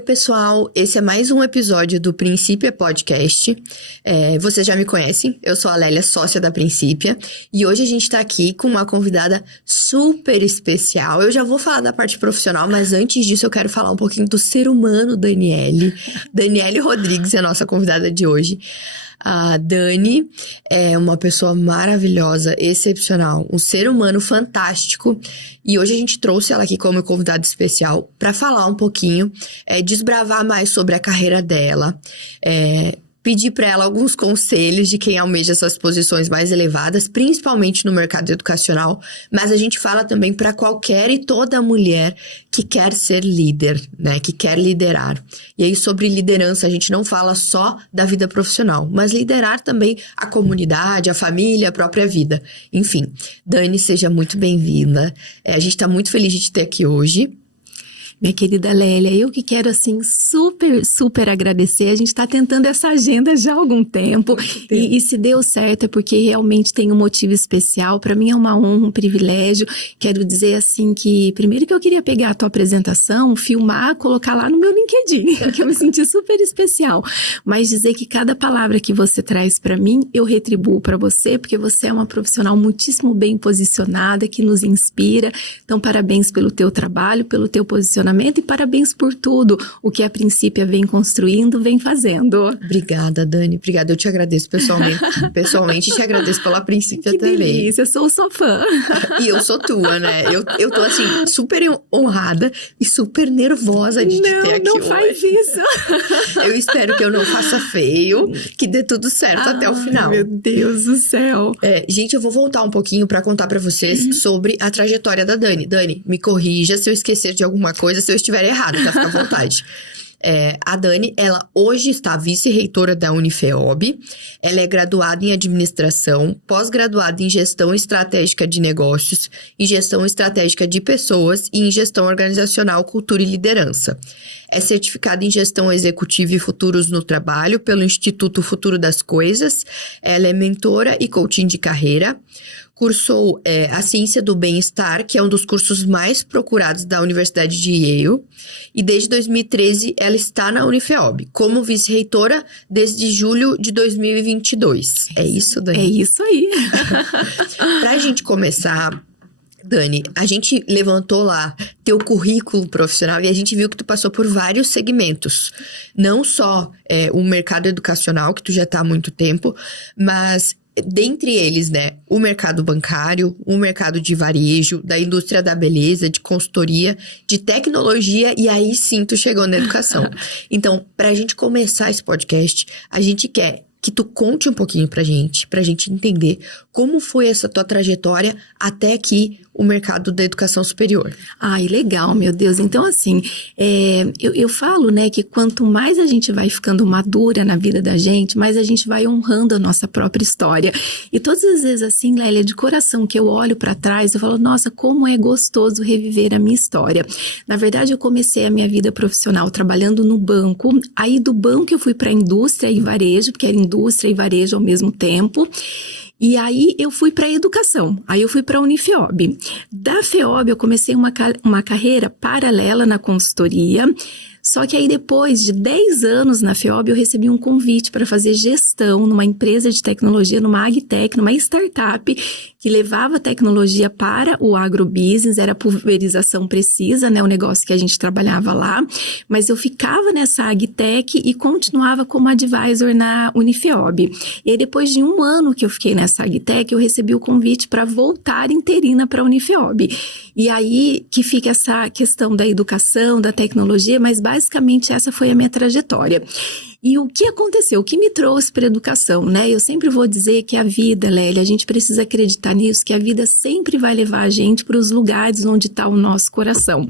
Oi, pessoal, esse é mais um episódio do Princípia Podcast. Vocês já me conhecem, eu sou a Lélia, sócia da Princípia, e hoje a gente tá aqui com uma convidada super especial. Eu já vou falar da parte profissional, mas antes disso eu quero falar um pouquinho do ser humano Daniele. Daniele Rodrigues é a nossa convidada de hoje. A Dani é uma pessoa maravilhosa, excepcional, um ser humano fantástico. E hoje a gente trouxe ela aqui como convidada especial para falar um pouquinho, desbravar mais sobre a carreira dela, pedir para ela alguns conselhos de quem almeja essas posições mais elevadas, principalmente no mercado educacional, mas a gente fala também para qualquer e toda mulher que quer ser líder, né, que quer liderar. E aí sobre liderança a gente não fala só da vida profissional, mas liderar também a comunidade, a família, a própria vida. Enfim, Dani, seja muito bem-vinda. A gente está muito feliz de te ter aqui hoje. Minha querida Lélia, eu que quero, assim, super agradecer. A gente tá tentando essa agenda já há algum tempo. E se deu certo é porque realmente tem um motivo especial. Para mim é uma honra, um privilégio. Quero dizer, assim, que primeiro que eu queria pegar a tua apresentação, filmar, colocar lá no meu LinkedIn, que eu me senti super especial. Mas dizer que cada palavra que você traz para mim, eu retribuo para você, porque você é uma profissional muitíssimo bem posicionada, que nos inspira. Então, parabéns pelo teu trabalho, pelo teu posicionamento. E parabéns por tudo o que a Princípia vem construindo, vem fazendo. Obrigada, Dani. Obrigada. Eu te agradeço pessoalmente te agradeço pela Princípia também. Que delícia, eu sou sua fã. E eu sou tua, né? Eu tô, assim, super honrada e super nervosa de te ter aqui hoje. Não faz isso. Eu espero que eu não faça feio, que dê tudo certo até o final. Meu Deus do céu. Gente, eu vou voltar um pouquinho pra contar pra vocês sobre a trajetória da Dani. Dani, me corrija se eu esquecer de alguma coisa, se eu estiver errado, tá? Fica à vontade. A Dani, ela hoje está vice-reitora da Unifeob, ela é graduada em administração, pós-graduada em gestão estratégica de negócios, em gestão estratégica de pessoas e em gestão organizacional, cultura e liderança. É certificada em gestão executiva e futuros no trabalho pelo Instituto Futuro das Coisas, ela é mentora e coaching de carreira. Cursou a Ciência do Bem-Estar, que é um dos cursos mais procurados da Universidade de Yale. E desde 2013, ela está na Unifeob, como vice-reitora desde julho de 2022. É isso, Dani? É isso aí. Pra gente começar, Dani, a gente levantou lá teu currículo profissional e a gente viu que tu passou por vários segmentos. Não só o mercado educacional, que tu já tá há muito tempo, mas dentre eles, né, o mercado bancário, o mercado de varejo, da indústria da beleza, de consultoria, de tecnologia, e aí sim tu chegou na educação. Então, pra gente começar esse podcast, a gente quer que tu conte um pouquinho pra gente entender como foi essa tua trajetória até aqui o mercado da educação superior. Ai, legal, meu Deus. Então, assim, eu falo, né, que quanto mais a gente vai ficando madura na vida da gente, mais a gente vai honrando a nossa própria história. E todas as vezes, assim, Lélia, de coração que eu olho pra trás, eu falo, nossa, como é gostoso reviver a minha história. Na verdade, eu comecei a minha vida profissional trabalhando no banco, aí do banco eu fui pra indústria e varejo, porque era indústria e varejo ao mesmo tempo. E aí eu fui para a educação, aí eu fui para a Unifeob. Da FEOB eu comecei uma carreira paralela na consultoria, só que aí depois de 10 anos na FEOB eu recebi um convite para fazer gestão numa empresa de tecnologia, numa agtech, numa startup que levava tecnologia para o agrobusiness, era pulverização precisa, né, o negócio que a gente trabalhava lá, mas eu ficava nessa agtech e continuava como advisor na Unifeob. E aí depois de 1 ano que eu fiquei nessa agtech, eu recebi o convite para voltar interina para a Unifeob. E aí que fica essa questão da educação, da tecnologia, mas basicamente essa foi a minha trajetória. E o que aconteceu? O que me trouxe para a educação, né? Eu sempre vou dizer que a vida, Lélia, a gente precisa acreditar nisso, que a vida sempre vai levar a gente para os lugares onde está o nosso coração.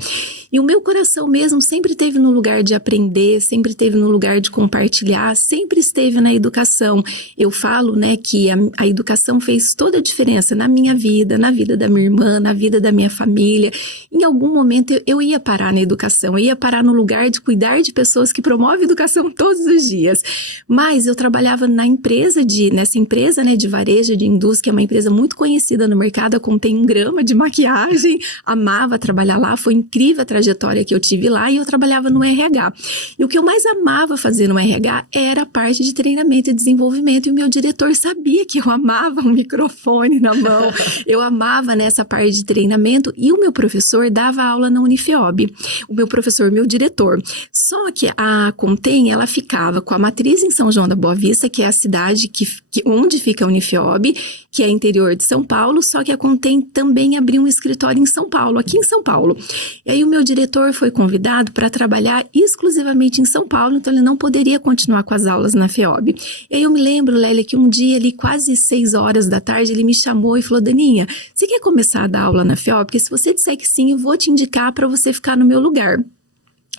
E o meu coração mesmo sempre esteve no lugar de aprender, sempre esteve no lugar de compartilhar, sempre esteve na educação. Eu falo, né, que a educação fez toda a diferença na minha vida, na vida da minha irmã, na vida da minha família. Em algum momento eu ia parar na educação, eu ia parar no lugar de cuidar de pessoas que promovem educação todos os os dias. Mas eu trabalhava nessa empresa, né, de varejo, de indústria, que é uma empresa muito conhecida no mercado, contém 1 grama de maquiagem, amava trabalhar lá, foi incrível a trajetória que eu tive lá, e eu trabalhava no RH. E o que eu mais amava fazer no RH era a parte de treinamento e desenvolvimento, e o meu diretor sabia que eu amava um microfone na mão, eu amava nessa parte de treinamento, e o meu professor dava aula na Unifeob, meu diretor. Só que a Contém, ela ficava com a matriz em São João da Boa Vista, que é a cidade onde fica a Unifeob, que é interior de São Paulo, só que a Contém também abriu um escritório em São Paulo, aqui em São Paulo. E aí o meu diretor foi convidado para trabalhar exclusivamente em São Paulo, então ele não poderia continuar com as aulas na FEOB. E aí eu me lembro, Lélia, que um dia ali, quase 6 horas da tarde, ele me chamou e falou: Daninha, você quer começar a dar aula na FEOB? Porque se você disser que sim, eu vou te indicar para você ficar no meu lugar.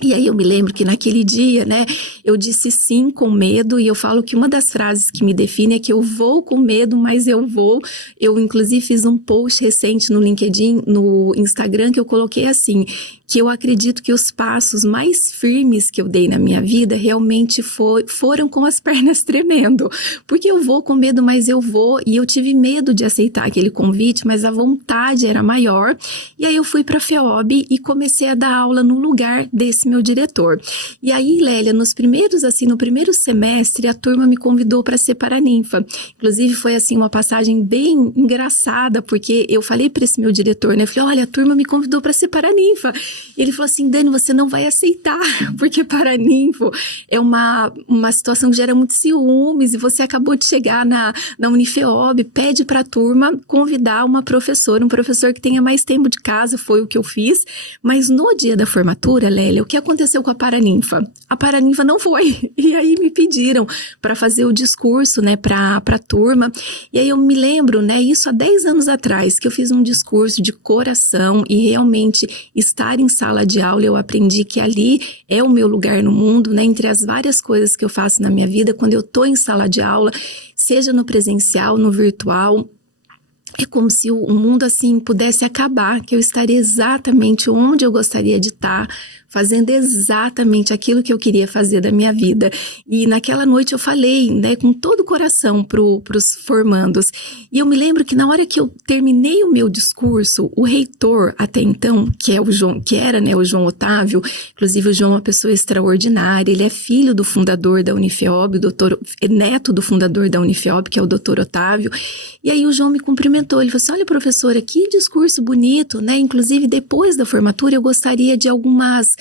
E aí eu me lembro que naquele dia, né, eu disse sim com medo, e eu falo que uma das frases que me define é que eu vou com medo, mas eu vou. Eu inclusive fiz um post recente no LinkedIn, no Instagram, que eu coloquei assim, que eu acredito que os passos mais firmes que eu dei na minha vida realmente foram com as pernas tremendo, porque eu vou com medo, mas eu vou, e eu tive medo de aceitar aquele convite, mas a vontade era maior, e aí eu fui para a FEOB e comecei a dar aula no lugar desse meu diretor. E aí, Lélia, no primeiro semestre, a turma me convidou para ser paraninfa. Inclusive, foi assim uma passagem bem engraçada, porque eu falei para esse meu diretor, né? Eu falei: olha, a turma me convidou para ser paraninfa. E ele falou assim: Dani, você não vai aceitar, porque paraninfo é uma situação que gera muito ciúmes, e você acabou de chegar na Unifeob, pede para a turma convidar um professor que tenha mais tempo de casa. Foi o que eu fiz. Mas no dia da formatura, Lélia, o que aconteceu com a paraninfa? A paraninfa não foi. E aí me pediram para fazer o discurso, né, para a turma. E aí eu me lembro, né, isso há 10 anos atrás, que eu fiz um discurso de coração, e realmente estar em sala de aula, eu aprendi que ali é o meu lugar no mundo, né, entre as várias coisas que eu faço na minha vida. Quando eu tô em sala de aula, seja no presencial, no virtual, é como se o mundo assim pudesse acabar, que eu estaria exatamente onde eu gostaria de estar, fazendo exatamente aquilo que eu queria fazer da minha vida. E naquela noite eu falei, né, com todo o coração pros formandos. E eu me lembro que na hora que eu terminei o meu discurso, o reitor até então, que era, né, o João Otávio, inclusive o João é uma pessoa extraordinária, ele é filho do fundador da Unifeob, neto do fundador da Unifeob, que é o Dr. Otávio. E aí o João me cumprimentou, ele falou assim: olha, professora, que discurso bonito, né? Inclusive, depois da formatura, eu gostaria de algumas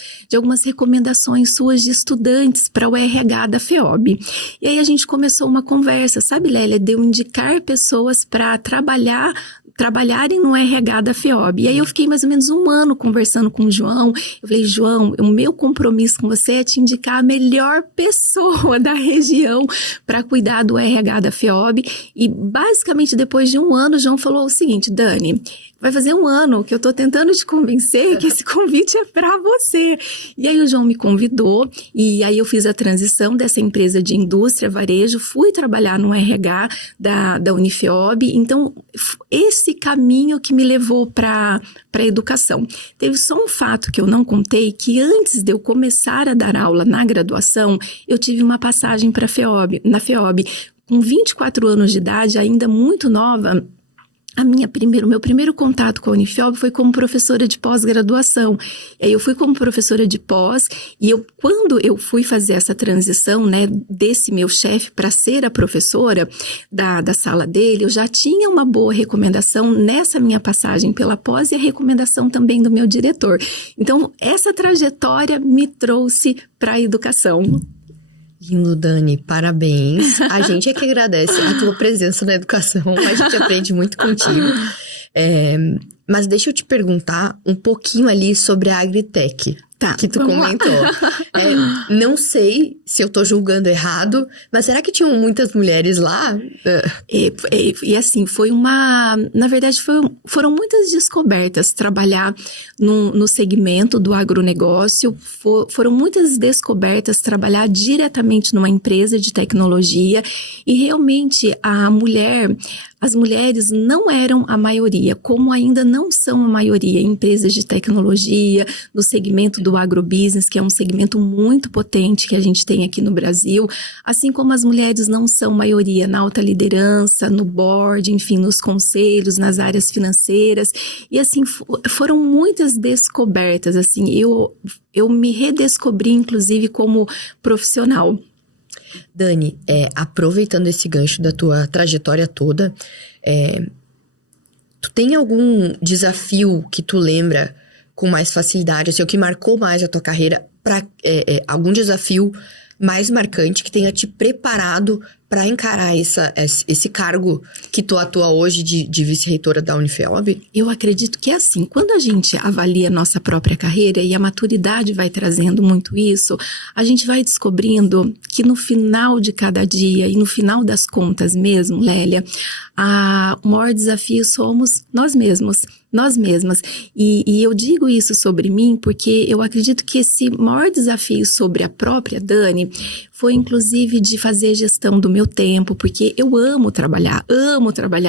recomendações suas de estudantes para o RH da FEOB. E aí a gente começou uma conversa, sabe, Lélia, de eu indicar pessoas para trabalharem no RH da FEOB. E aí eu fiquei mais ou menos 1 ano conversando com o João. Eu falei: João, o meu compromisso com você é te indicar a melhor pessoa da região para cuidar do RH da FEOB. E basicamente depois de 1 ano, o João falou o seguinte: Dani, vai fazer 1 ano que eu tô tentando te convencer que esse convite é para você. E aí o João me convidou, e aí eu fiz a transição dessa empresa de indústria, varejo, fui trabalhar no RH da Unifeob. Então, esse caminho que me levou para a educação. Teve só um fato que eu não contei, que antes de eu começar a dar aula na graduação, eu tive uma passagem na FEOB. Com 24 anos de idade, ainda muito nova, o meu primeiro contato com a Unifeob foi como professora de pós-graduação. E aí eu fui como professora de pós, e quando eu fui fazer essa transição, né, desse meu chefe para ser a professora da sala dele, eu já tinha uma boa recomendação nessa minha passagem pela pós, e a recomendação também do meu diretor. Então, essa trajetória me trouxe para a educação. Lindo, Dani, parabéns. A gente é que agradece a tua presença na educação, a gente aprende muito contigo. Mas deixa eu te perguntar um pouquinho ali sobre a Agritech. Tá, que tu comentou. Não sei se eu tô julgando errado, mas será que tinham muitas mulheres lá? E assim, na verdade, foram muitas descobertas. Trabalhar no segmento do agronegócio, foram muitas descobertas, trabalhar diretamente numa empresa de tecnologia, e realmente a mulher as mulheres não eram a maioria, como ainda não são a maioria em empresas de tecnologia, no segmento do agrobusiness, que é um segmento muito potente que a gente tem aqui no Brasil, assim como as mulheres não são maioria na alta liderança, no board, enfim, nos conselhos, nas áreas financeiras, e assim, foram muitas descobertas, assim, eu me redescobri, inclusive, como profissional. Dani, aproveitando esse gancho da tua trajetória toda, tu tem algum desafio que tu lembra com mais facilidade, assim, o que marcou mais a tua carreira, algum desafio mais marcante que tenha te preparado para encarar esse cargo que tu atua hoje de vice-reitora da Unifeob? Eu acredito que é assim, quando a gente avalia a nossa própria carreira e a maturidade vai trazendo muito isso, a gente vai descobrindo que no final de cada dia e no final das contas mesmo, Lélia, o maior desafio somos nós mesmos. Nós mesmas. E eu digo isso sobre mim porque eu acredito que esse maior desafio sobre a própria Dani foi inclusive de fazer gestão do meu tempo, porque eu amo trabalhar,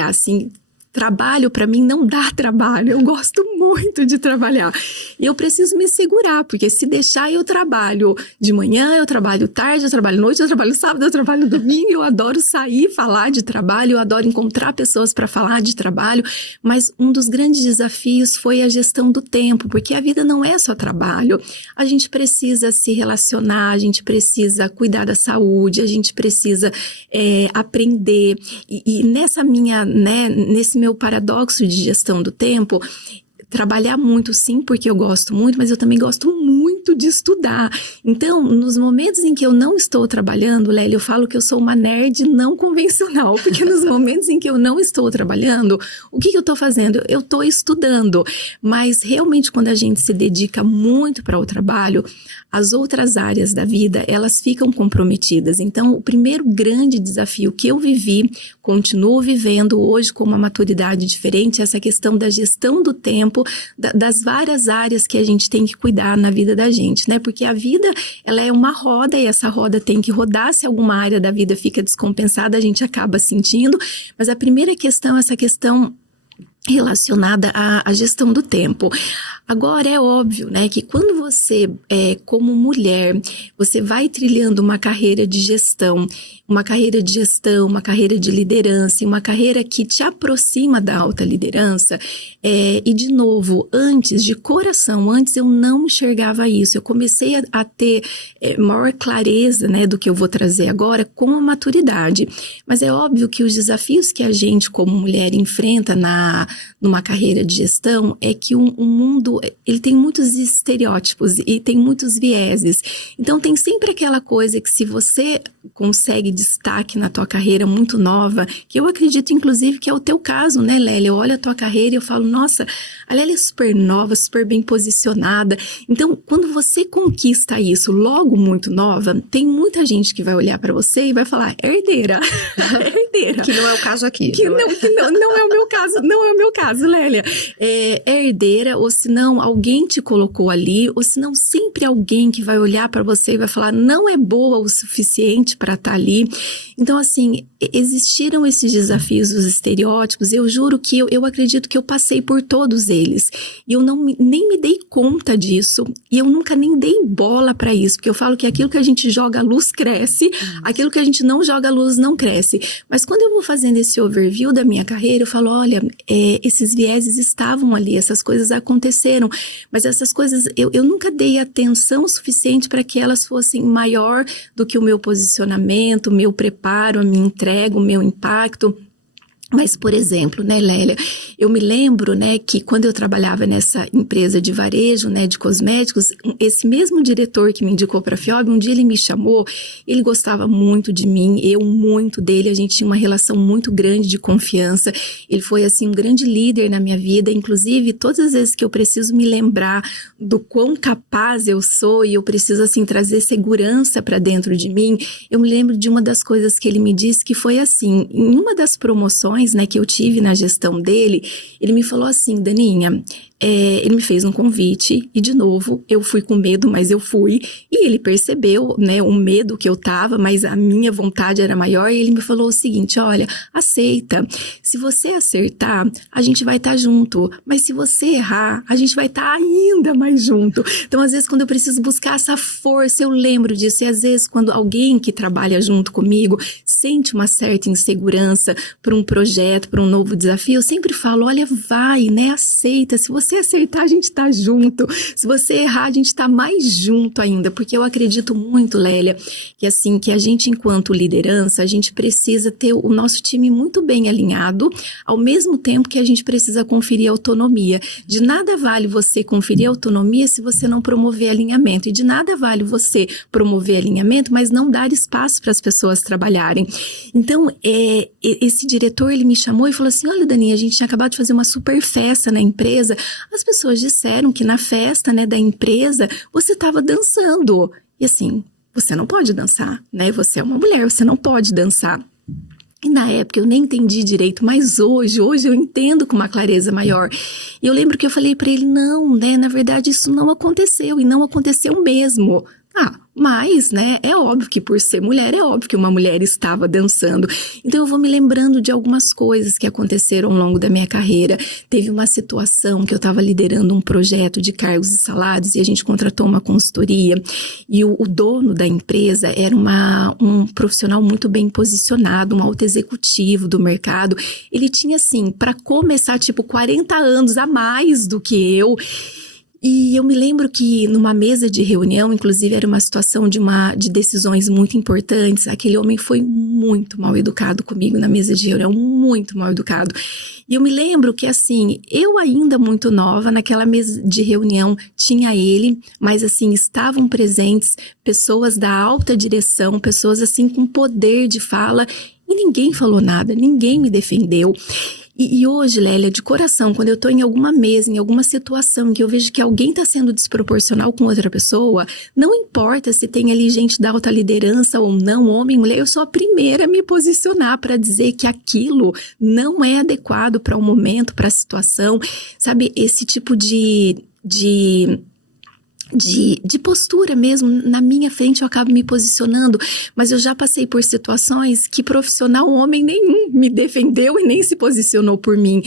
assim. Trabalho para mim não dá trabalho, eu gosto muito de trabalhar. E eu preciso me segurar, porque se deixar eu trabalho de manhã, eu trabalho tarde, eu trabalho noite, eu trabalho sábado, eu trabalho domingo, eu adoro sair, falar de trabalho, eu adoro encontrar pessoas para falar de trabalho, mas um dos grandes desafios foi a gestão do tempo, porque a vida não é só trabalho, a gente precisa se relacionar, a gente precisa cuidar da saúde, a gente precisa aprender, e nessa minha, né, nesse meu paradoxo de gestão do tempo, trabalhar muito sim, porque eu gosto muito, mas eu também gosto muito de estudar. Então, nos momentos em que eu não estou trabalhando, Lélia, eu falo que eu sou uma nerd não convencional, porque nos momentos em que eu não estou trabalhando, o que eu estou fazendo? Eu estou estudando, mas realmente quando a gente se dedica muito para o trabalho, as outras áreas da vida, elas ficam comprometidas. Então, o primeiro grande desafio que eu vivi, continuo vivendo hoje com uma maturidade diferente, é essa questão da gestão do tempo, das várias áreas que a gente tem que cuidar na vida da gente, né? Porque a vida, ela é uma roda e essa roda tem que rodar. Se alguma área da vida fica descompensada, a gente acaba sentindo. Mas a primeira questão é essa questão relacionada à gestão do tempo. Agora, é óbvio, né, que quando você, como mulher, você vai trilhando uma carreira de gestão, uma carreira de liderança, uma carreira que te aproxima da alta liderança, e de novo, antes eu não enxergava isso. Eu comecei a ter maior clareza, né, do que eu vou trazer agora com a maturidade. Mas é óbvio que os desafios que a gente, como mulher, enfrenta numa carreira de gestão é que o mundo, ele tem muitos estereótipos e tem muitos vieses. Então tem sempre aquela coisa que se você consegue destaque na tua carreira muito nova, que eu acredito inclusive que é o teu caso, né, Lélia? Eu olho a tua carreira e eu falo, nossa, a Lélia é super nova, super bem posicionada. Então, quando você conquista isso logo muito nova, tem muita gente que vai olhar pra você e vai falar, herdeira, herdeira. Que não é o caso aqui. Não é o meu caso, não é o meu caso, Lélia. É herdeira, ou se não, alguém te colocou ali, ou se não, sempre alguém que vai olhar pra você e vai falar, não é boa o suficiente pra estar ali. Então, assim, existiram esses desafios dos estereótipos, eu juro que eu acredito que eu passei por todos eles, e eu nem me dei conta disso, e eu nunca nem dei bola pra isso, porque eu falo que aquilo que a gente joga a luz cresce, aquilo que a gente não joga a luz não cresce. Mas quando eu vou fazendo esse overview da minha carreira, eu falo, olha, esses vieses estavam ali, essas coisas aconteceram, mas essas coisas eu nunca dei atenção suficiente para que elas fossem maior do que o meu posicionamento, o meu preparo, a minha entrega, o meu impacto. Mas, por exemplo, né, Lélia, eu me lembro, né, que quando eu trabalhava nessa empresa de varejo, né, de cosméticos, esse mesmo diretor que me indicou para a Fiob, um dia ele me chamou, ele gostava muito de mim, eu muito dele, a gente tinha uma relação muito grande de confiança, ele foi, assim, um grande líder na minha vida, inclusive, todas as vezes que eu preciso me lembrar do quão capaz eu sou e eu preciso, assim, trazer segurança para dentro de mim, eu me lembro de uma das coisas que ele me disse, que foi assim, em uma das promoções, né, que eu tive na gestão dele, ele me falou assim, Daninha, ele me fez um convite e, de novo, eu fui com medo, mas eu fui. E ele percebeu, né, o medo que eu tava, mas a minha vontade era maior. E ele me falou o seguinte, olha, aceita. Se você acertar, a gente vai estar junto. Mas se você errar, a gente vai estar ainda mais junto. Então, às vezes, quando eu preciso buscar essa força, eu lembro disso. E, às vezes, quando alguém que trabalha junto comigo sente uma certa insegurança para um projeto, para um novo desafio, eu sempre falo, olha, vai, né, aceita. Se você acertar, a gente tá junto. Se você errar, a gente tá mais junto ainda. Porque eu acredito muito, Lélia, que assim, que a gente, enquanto liderança, a gente precisa ter o nosso time muito bem alinhado, ao mesmo tempo que a gente precisa conferir autonomia. De nada vale você conferir autonomia se você não promover alinhamento. E de nada vale você promover alinhamento, mas não dar espaço para as pessoas trabalharem. Então, esse diretor, ele me chamou e falou assim, olha, Dani, a gente tinha acabado de fazer uma super festa na empresa. As pessoas disseram que na festa, né, da empresa, você estava dançando. E assim, você não pode dançar, né? Você é uma mulher, você não pode dançar. E na época eu nem entendi direito, mas hoje eu entendo com uma clareza maior. E eu lembro que eu falei para ele, não, né, na verdade isso não aconteceu, e não aconteceu mesmo. Mas, né, é óbvio que por ser mulher, é óbvio que uma mulher estava dançando. Então eu vou me lembrando de algumas coisas que aconteceram ao longo da minha carreira. Teve uma situação que eu estava liderando um projeto de cargos e salários e a gente contratou uma consultoria e o dono da empresa era um profissional muito bem posicionado, um alto executivo do mercado. Ele tinha, assim, para começar, 40 anos a mais do que eu. E eu me lembro que numa mesa de reunião, inclusive era uma situação de decisões muito importantes, aquele homem foi muito mal educado comigo na mesa de reunião, muito mal educado. E eu me lembro que, assim, eu ainda muito nova, naquela mesa de reunião tinha ele, mas, assim, estavam presentes pessoas da alta direção, pessoas, assim, com poder de fala, e ninguém falou nada, ninguém me defendeu. E hoje, Lélia, de coração, quando eu tô em alguma mesa, em alguma situação em que eu vejo que alguém tá sendo desproporcional com outra pessoa, não importa se tem ali gente da alta liderança ou não, homem, mulher, eu sou a primeira a me posicionar para dizer que aquilo não é adequado para o momento, para a situação, sabe? Esse tipo de postura mesmo, na minha frente eu acabo me posicionando, mas eu já passei por situações que profissional homem nenhum me defendeu e nem se posicionou por mim.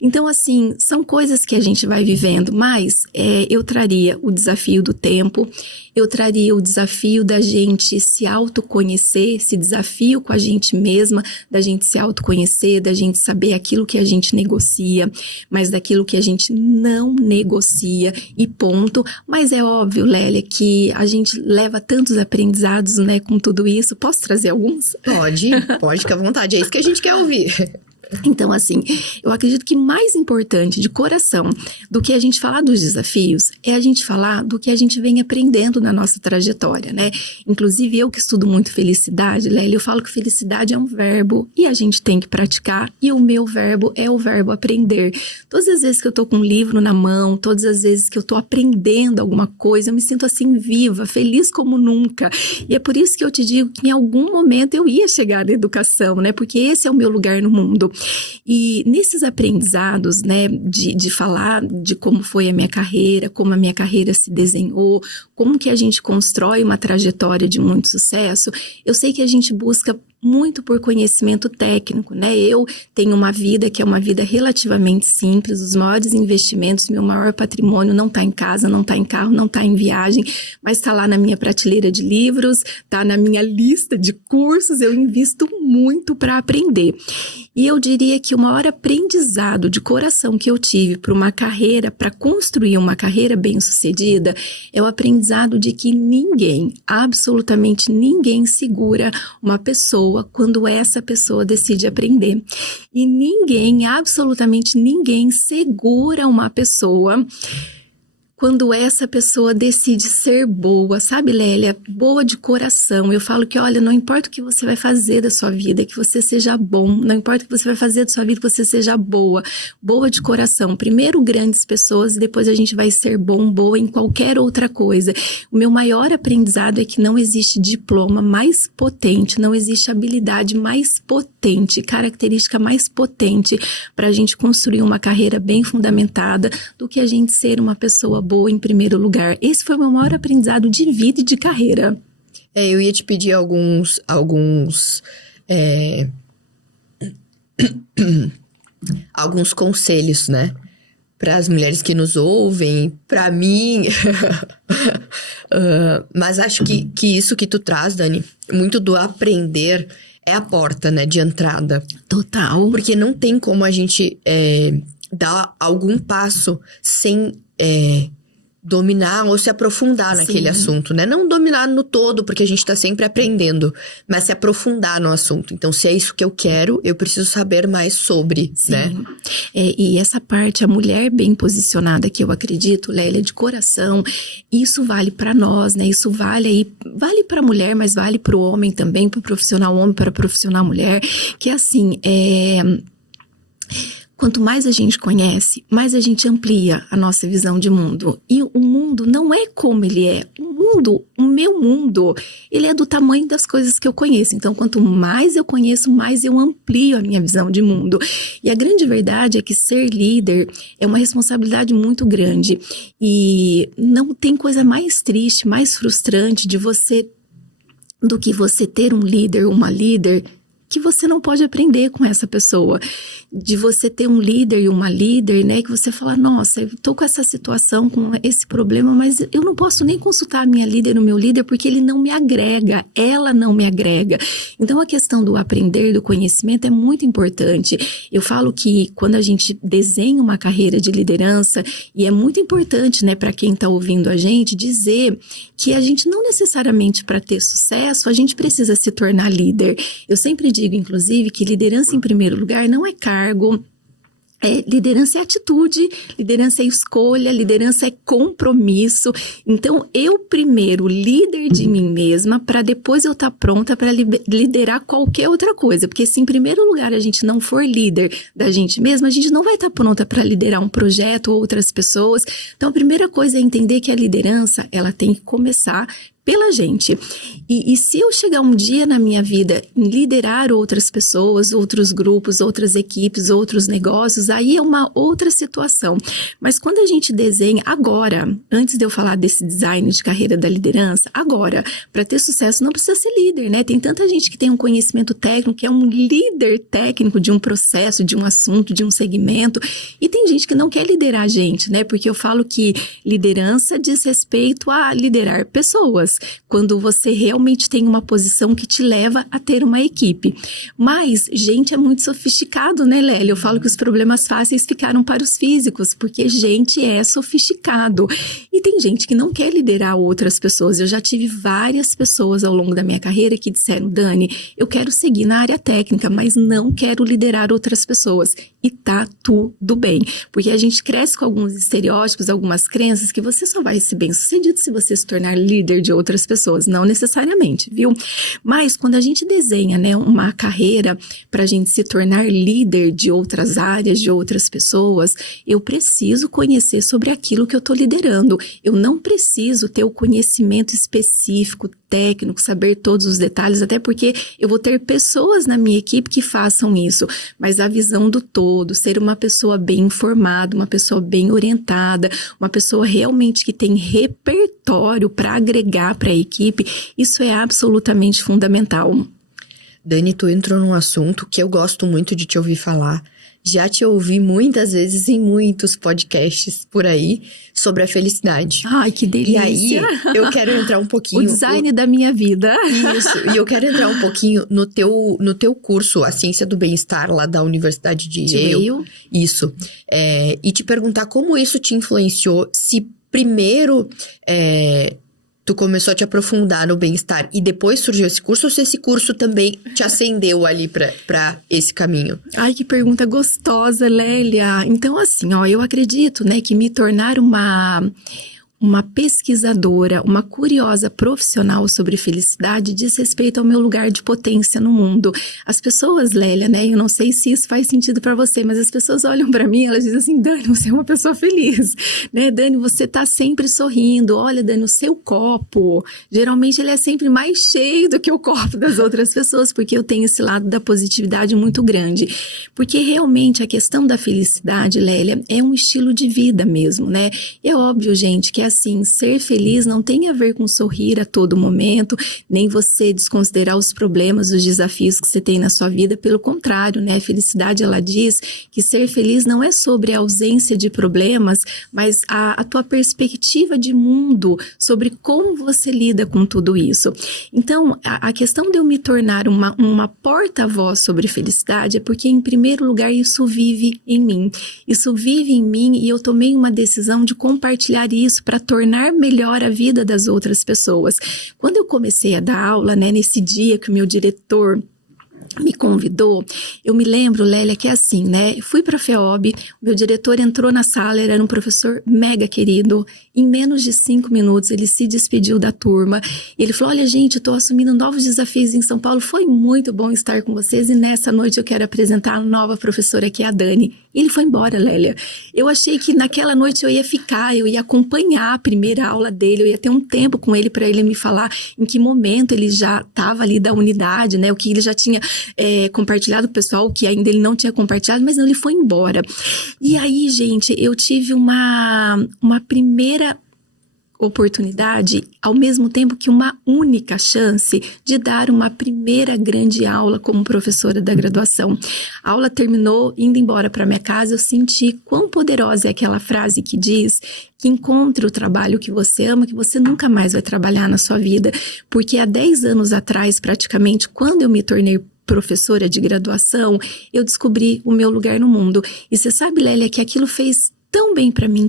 Então, assim, são coisas que a gente vai vivendo, mas eu traria o desafio do tempo, eu traria o desafio da gente se autoconhecer, esse desafio com a gente mesma, da gente se autoconhecer, da gente saber aquilo que a gente negocia, mas daquilo que a gente não negocia e ponto. Mas é óbvio, Lélia, que a gente leva tantos aprendizados, né, com tudo isso. Posso trazer alguns? Pode, fica à vontade, é isso que a gente quer ouvir. Então, assim, eu acredito que mais importante de coração do que a gente falar dos desafios é a gente falar do que a gente vem aprendendo na nossa trajetória, né? Inclusive, eu que estudo muito felicidade, Lélia, eu falo que felicidade é um verbo e a gente tem que praticar, e o meu verbo é o verbo aprender. Todas as vezes que eu tô com um livro na mão, todas as vezes que eu tô aprendendo alguma coisa, eu me sinto assim viva, feliz como nunca. E é por isso que eu te digo que em algum momento eu ia chegar na educação, né? Porque esse é o meu lugar no mundo. E nesses aprendizados, né, de falar de como foi a minha carreira, como a minha carreira se desenhou, como que a gente constrói uma trajetória de muito sucesso, eu sei que a gente busca muito por conhecimento técnico, né? Eu tenho uma vida que é uma vida relativamente simples, os maiores investimentos, meu maior patrimônio não está em casa, não está em carro, não está em viagem, mas está lá na minha prateleira de livros, está na minha lista de cursos, eu invisto muito para aprender. E eu diria que o maior aprendizado de coração que eu tive para uma carreira, para construir uma carreira bem-sucedida, é o aprendizado de que ninguém, absolutamente ninguém segura uma pessoa quando essa pessoa decide aprender. E ninguém, absolutamente ninguém segura uma pessoa quando essa pessoa decide ser boa, sabe, Lélia? Boa de coração. Eu falo que, olha, não importa o que você vai fazer da sua vida, que você seja bom. Não importa o que você vai fazer da sua vida, que você seja boa. Boa de coração. Primeiro grandes pessoas e depois a gente vai ser bom, boa em qualquer outra coisa. O meu maior aprendizado é que não existe diploma mais potente, não existe habilidade mais potente, característica mais potente para a gente construir uma carreira bem fundamentada do que a gente ser uma pessoa boa em primeiro lugar. Esse foi o meu maior aprendizado de vida e de carreira. Eu ia te pedir alguns conselhos, né? Para as mulheres que nos ouvem, para mim. Mas acho que isso que tu traz, Dani, muito do aprender é a porta, né, de entrada. Total. Porque não tem como a gente dar algum passo sem dominar ou se aprofundar naquele assunto, né? Não dominar no todo, porque a gente tá sempre aprendendo, mas se aprofundar no assunto. Então, se é isso que eu quero, eu preciso saber mais sobre, né? E essa parte, a mulher bem posicionada, que eu acredito, Lélia, de coração, isso vale pra nós, né? Isso vale pra mulher, mas vale pro homem também, pro profissional homem, para profissional mulher, que assim, quanto mais a gente conhece, mais a gente amplia a nossa visão de mundo. E o mundo não é como ele é. O meu mundo, ele é do tamanho das coisas que eu conheço. Então, quanto mais eu conheço, mais eu amplio a minha visão de mundo. E a grande verdade é que ser líder é uma responsabilidade muito grande. E não tem coisa mais triste, mais frustrante do que você ter um líder, uma líder que você não pode aprender com essa pessoa. De você ter um líder e uma líder, né, que você fala, nossa, eu tô com essa situação, com esse problema, mas eu não posso nem consultar a minha líder, o meu líder, porque ele não me agrega, ela não me agrega. Então, a questão do aprender, do conhecimento é muito importante. Eu falo que quando a gente desenha uma carreira de liderança, e é muito importante, né, para quem tá ouvindo a gente, dizer que a gente não necessariamente para ter sucesso, a gente precisa se tornar líder. Eu sempre digo, inclusive, que liderança em primeiro lugar não é cargo. Liderança é atitude, liderança é escolha, liderança é compromisso. Então, eu primeiro líder de mim mesma para depois eu estar pronta para liderar qualquer outra coisa. Porque se em primeiro lugar a gente não for líder da gente mesma, a gente não vai estar pronta para liderar um projeto ou outras pessoas. Então, a primeira coisa é entender que a liderança, ela tem que começar pela gente. E se eu chegar um dia na minha vida em liderar outras pessoas, outros grupos, outras equipes, outros negócios, aí é uma outra situação. Mas quando a gente desenha agora, antes de eu falar desse design de carreira da liderança, agora, para ter sucesso não precisa ser líder, né? Tem tanta gente que tem um conhecimento técnico, que é um líder técnico de um processo, de um assunto, de um segmento, e tem gente que não quer liderar a gente, né? Porque eu falo que liderança diz respeito a liderar pessoas, quando você realmente tem uma posição que te leva a ter uma equipe. Mas gente é muito sofisticado, né, Lélia? Eu falo que os problemas fáceis ficaram para os físicos, porque gente é sofisticado. E tem gente que não quer liderar outras pessoas. Eu já tive várias pessoas ao longo da minha carreira que disseram, Dani, eu quero seguir na área técnica, mas não quero liderar outras pessoas. E tá tudo bem, porque a gente cresce com alguns estereótipos, algumas crenças que você só vai ser bem-sucedido se você se tornar líder de outras pessoas, não necessariamente, viu? Mas quando a gente desenha, né, uma carreira para a gente se tornar líder de outras áreas, de outras pessoas, eu preciso conhecer sobre aquilo que eu tô liderando. Eu não preciso ter o conhecimento específico, técnico, saber todos os detalhes, até porque eu vou ter pessoas na minha equipe que façam isso, mas a visão do todo, ser uma pessoa bem informada, uma pessoa bem orientada, uma pessoa realmente que tem repertório para agregar para a equipe, isso é absolutamente fundamental. Dani, tu entrou num assunto que eu gosto muito de te ouvir falar. Já te ouvi muitas vezes em muitos podcasts por aí sobre a felicidade. Ai, que delícia! E aí, eu quero entrar um pouquinho... O design da minha vida. Isso, e eu quero entrar um pouquinho no teu curso, a Ciência do Bem-Estar, lá da Universidade de Yale. Isso. E te perguntar como isso te influenciou, se primeiro... tu começou a te aprofundar no bem-estar e depois surgiu esse curso, ou se esse curso também te acendeu ali pra esse caminho? Ai, que pergunta gostosa, Lélia. Então, assim, ó, eu acredito, né, que me tornar uma pesquisadora, uma curiosa profissional sobre felicidade diz respeito ao meu lugar de potência no mundo. As pessoas, Lélia, né, eu não sei se isso faz sentido para você, mas as pessoas olham para mim, elas dizem assim, Dani, você é uma pessoa feliz, né, Dani, você tá sempre sorrindo, olha, Dani, o seu copo, geralmente ele é sempre mais cheio do que o copo das outras pessoas, porque eu tenho esse lado da positividade muito grande, porque realmente a questão da felicidade, Lélia, é um estilo de vida mesmo, né, é óbvio, gente, que assim, ser feliz não tem a ver com sorrir a todo momento, nem você desconsiderar os problemas, os desafios que você tem na sua vida, pelo contrário, né? A felicidade, ela diz que ser feliz não é sobre a ausência de problemas, mas a tua perspectiva de mundo, sobre como você lida com tudo isso. Então, a questão de eu me tornar uma porta-voz sobre felicidade é porque, em primeiro lugar, isso vive em mim. Isso vive em mim e eu tomei uma decisão de compartilhar isso para tornar melhor a vida das outras pessoas. Quando eu comecei a dar aula, né, nesse dia que o meu diretor me convidou, eu me lembro, Lélia, que é assim, né, fui para a FEOB, o meu diretor entrou na sala, ele era um professor mega querido, em menos de 5 minutos ele se despediu da turma, e ele falou, olha gente, estou assumindo novos desafios em São Paulo, foi muito bom estar com vocês, e nessa noite eu quero apresentar a nova professora que é a Dani. E ele foi embora, Lélia. Eu achei que naquela noite eu ia ficar, eu ia acompanhar a primeira aula dele, eu ia ter um tempo com ele para ele me falar em que momento ele já estava ali da unidade, né, o que ele já tinha compartilhado com o pessoal, o que ainda ele não tinha compartilhado, mas não, ele foi embora. E aí, gente, eu tive uma primeira oportunidade, ao mesmo tempo que uma única chance de dar uma primeira grande aula como professora da graduação. A aula terminou, indo embora para minha casa, eu senti quão poderosa é aquela frase que diz que encontre o trabalho que você ama, que você nunca mais vai trabalhar na sua vida, porque há 10 anos atrás, praticamente, quando eu me tornei professora de graduação, eu descobri o meu lugar no mundo. E você sabe, Lélia, que aquilo fez tão bem pra mim,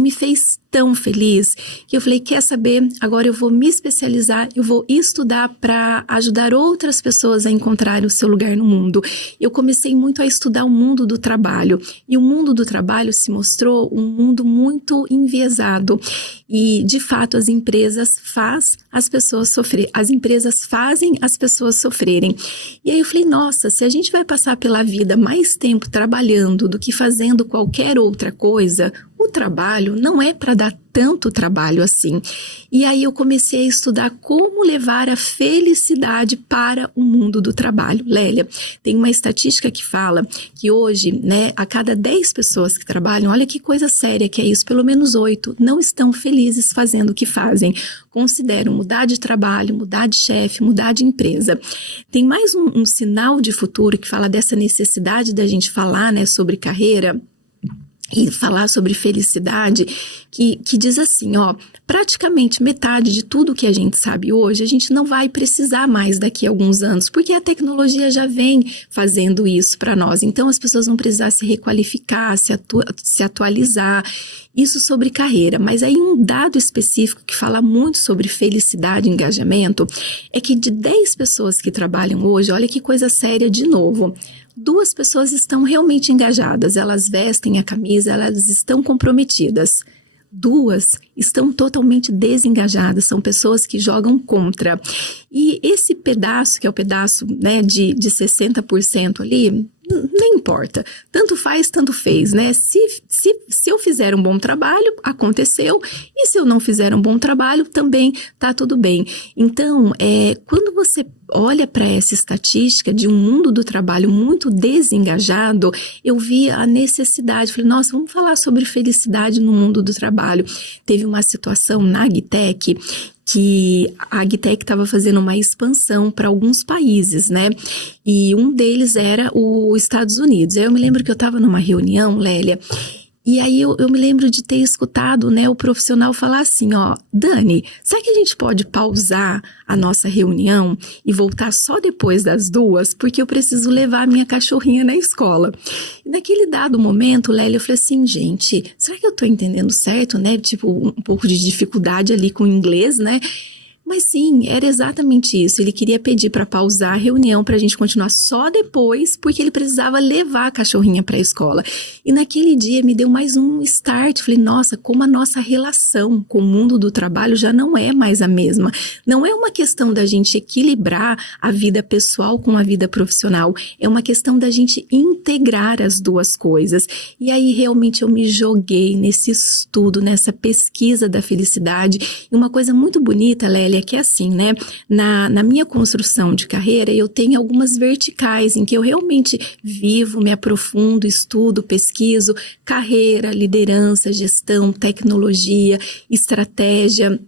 me fez tão feliz, que eu falei, quer saber, agora eu vou me especializar, eu vou estudar para ajudar outras pessoas a encontrar o seu lugar no mundo. Eu comecei muito a estudar o mundo do trabalho, e o mundo do trabalho se mostrou um mundo muito enviesado, e de fato as empresas fazem as pessoas sofrerem. E aí eu falei, nossa, se a gente vai passar pela vida mais tempo trabalhando do que fazendo qualquer outra coisa, o trabalho não é para dar tanto trabalho assim. E aí eu comecei a estudar como levar a felicidade para o mundo do trabalho. Lélia, tem uma estatística que fala que hoje, né, a cada 10 pessoas que trabalham, olha que coisa séria que é isso, pelo menos 8 não estão felizes fazendo o que fazem. Consideram mudar de trabalho, mudar de chefe, mudar de empresa. Tem mais um sinal de futuro que fala dessa necessidade da gente falar, né, sobre carreira e falar sobre felicidade, que diz assim, ó, praticamente metade de tudo que a gente sabe hoje, a gente não vai precisar mais daqui a alguns anos, porque a tecnologia já vem fazendo isso para nós. Então, as pessoas vão precisar se requalificar, se atualizar, isso sobre carreira. Mas aí um dado específico que fala muito sobre felicidade e engajamento é que de 10 pessoas que trabalham hoje, olha que coisa séria de novo, 2 pessoas estão realmente engajadas, elas vestem a camisa, elas estão comprometidas. 2 estão totalmente desengajadas, são pessoas que jogam contra. E esse pedaço, que é o pedaço, né, de 60% ali, nem importa. Tanto faz, tanto fez, né? Se eu fizer um bom trabalho, aconteceu. E se eu não fizer um bom trabalho, também tá tudo bem. Então, quando você olha para essa estatística de um mundo do trabalho muito desengajado, eu vi a necessidade, falei, nossa, vamos falar sobre felicidade no mundo do trabalho. Teve uma situação na Agtech, que a Agtech estava fazendo uma expansão para alguns países, né? E um deles era os Estados Unidos. Aí eu me lembro que eu estava numa reunião, Lélia, E aí eu me lembro de ter escutado, né, o profissional falar assim, ó, Dani, será que a gente pode pausar a nossa reunião e voltar só depois das 2? Porque eu preciso levar a minha cachorrinha na escola. E naquele dado momento, Lélia, eu falei assim, gente, será que eu tô entendendo certo, né? Tipo, um pouco de dificuldade ali com o inglês, né? Mas sim, era exatamente isso. Ele queria pedir para pausar a reunião para a gente continuar só depois, porque ele precisava levar a cachorrinha para a escola. E naquele dia me deu mais um start. Falei, nossa, como a nossa relação com o mundo do trabalho já não é mais a mesma. Não é uma questão da gente equilibrar a vida pessoal com a vida profissional. É uma questão da gente integrar as duas coisas. E aí realmente eu me joguei nesse estudo, nessa pesquisa da felicidade. E uma coisa muito bonita, Lélia, que é assim, né? Na minha construção de carreira, eu tenho algumas verticais em que eu realmente vivo, me aprofundo, estudo, pesquiso, carreira, liderança, gestão, tecnologia, estratégia.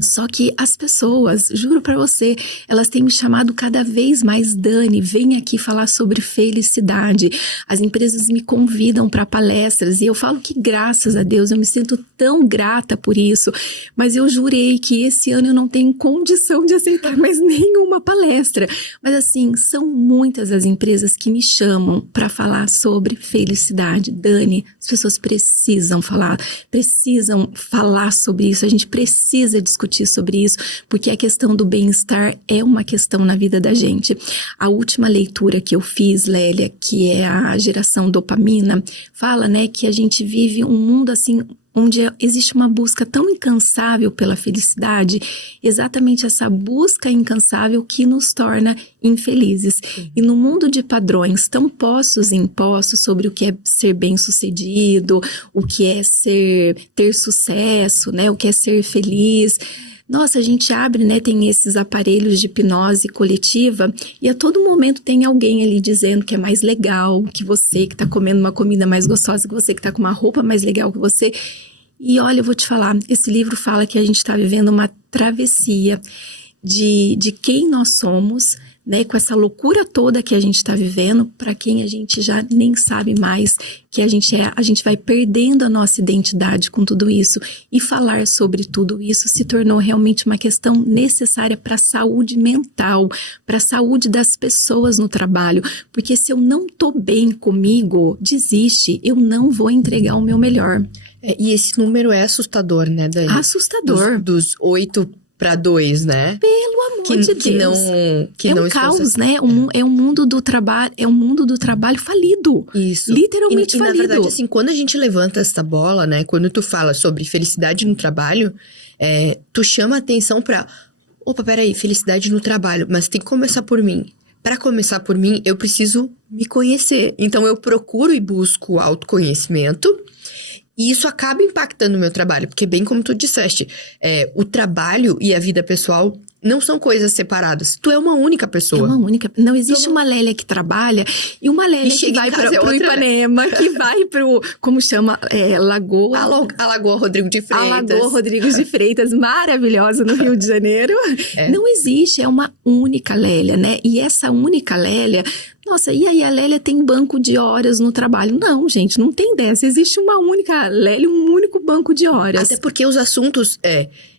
Só que as pessoas, juro pra você, elas têm me chamado cada vez mais, Dani, vem aqui falar sobre felicidade. As empresas me convidam para palestras e eu falo que graças a Deus eu me sinto tão grata por isso, mas eu jurei que esse ano eu não tenho condição de aceitar mais nenhuma palestra. Mas assim, são muitas as empresas que me chamam para falar sobre felicidade. Dani, as pessoas precisam falar sobre isso, a gente precisa discutir sobre isso, porque a questão do bem-estar é uma questão na vida da gente. A última leitura que eu fiz, Lélia, que é a geração dopamina, fala, né, que a gente vive um mundo assim, onde existe uma busca tão incansável pela felicidade, exatamente essa busca incansável que nos torna infelizes. E no mundo de padrões tão postos e impostos sobre o que é ser bem-sucedido, o que é ter sucesso, né, o que é ser feliz. Nossa, a gente abre, né, tem esses aparelhos de hipnose coletiva e a todo momento tem alguém ali dizendo que é mais legal que você, que tá comendo uma comida mais gostosa que você, que tá com uma roupa mais legal que você. E olha, eu vou te falar, esse livro fala que a gente tá vivendo uma travessia de quem nós somos, né, com essa loucura toda que a gente está vivendo, para quem a gente já nem sabe mais que a gente é, a gente vai perdendo a nossa identidade com tudo isso, e falar sobre tudo isso se tornou realmente uma questão necessária para a saúde mental, para a saúde das pessoas no trabalho, porque se eu não tô bem comigo, desiste, eu não vou entregar o meu melhor. E esse número é assustador, né, Dani? Assustador. Dos 8 para 2, né? Pelo amor de Deus. Que não um caos, né? É um mundo do trabalho falido. Isso. Literalmente falido. Na verdade, assim, quando a gente levanta essa bola, né? Quando tu fala sobre felicidade no trabalho, tu chama a atenção pra... Opa, peraí, felicidade no trabalho, mas tem que começar por mim. Para começar por mim, eu preciso me conhecer. Então, eu procuro e busco o autoconhecimento. E isso acaba impactando o meu trabalho, porque bem como tu disseste, o trabalho e a vida pessoal não são coisas separadas. Tu é uma única pessoa. É uma única. Não existe uma Lélia que trabalha e uma Lélia que vai pro Ipanema, que vai pro, como chama, Lagoa... A Lagoa Rodrigo de Freitas. A Lagoa Rodrigo de Freitas, maravilhosa no Rio de Janeiro. Não existe, é uma única Lélia, né? E essa única Lélia... Nossa, e aí a Lélia tem banco de horas no trabalho? Não, gente, não tem dessa. Existe uma única Lélia, um único banco de horas. Até porque os assuntos,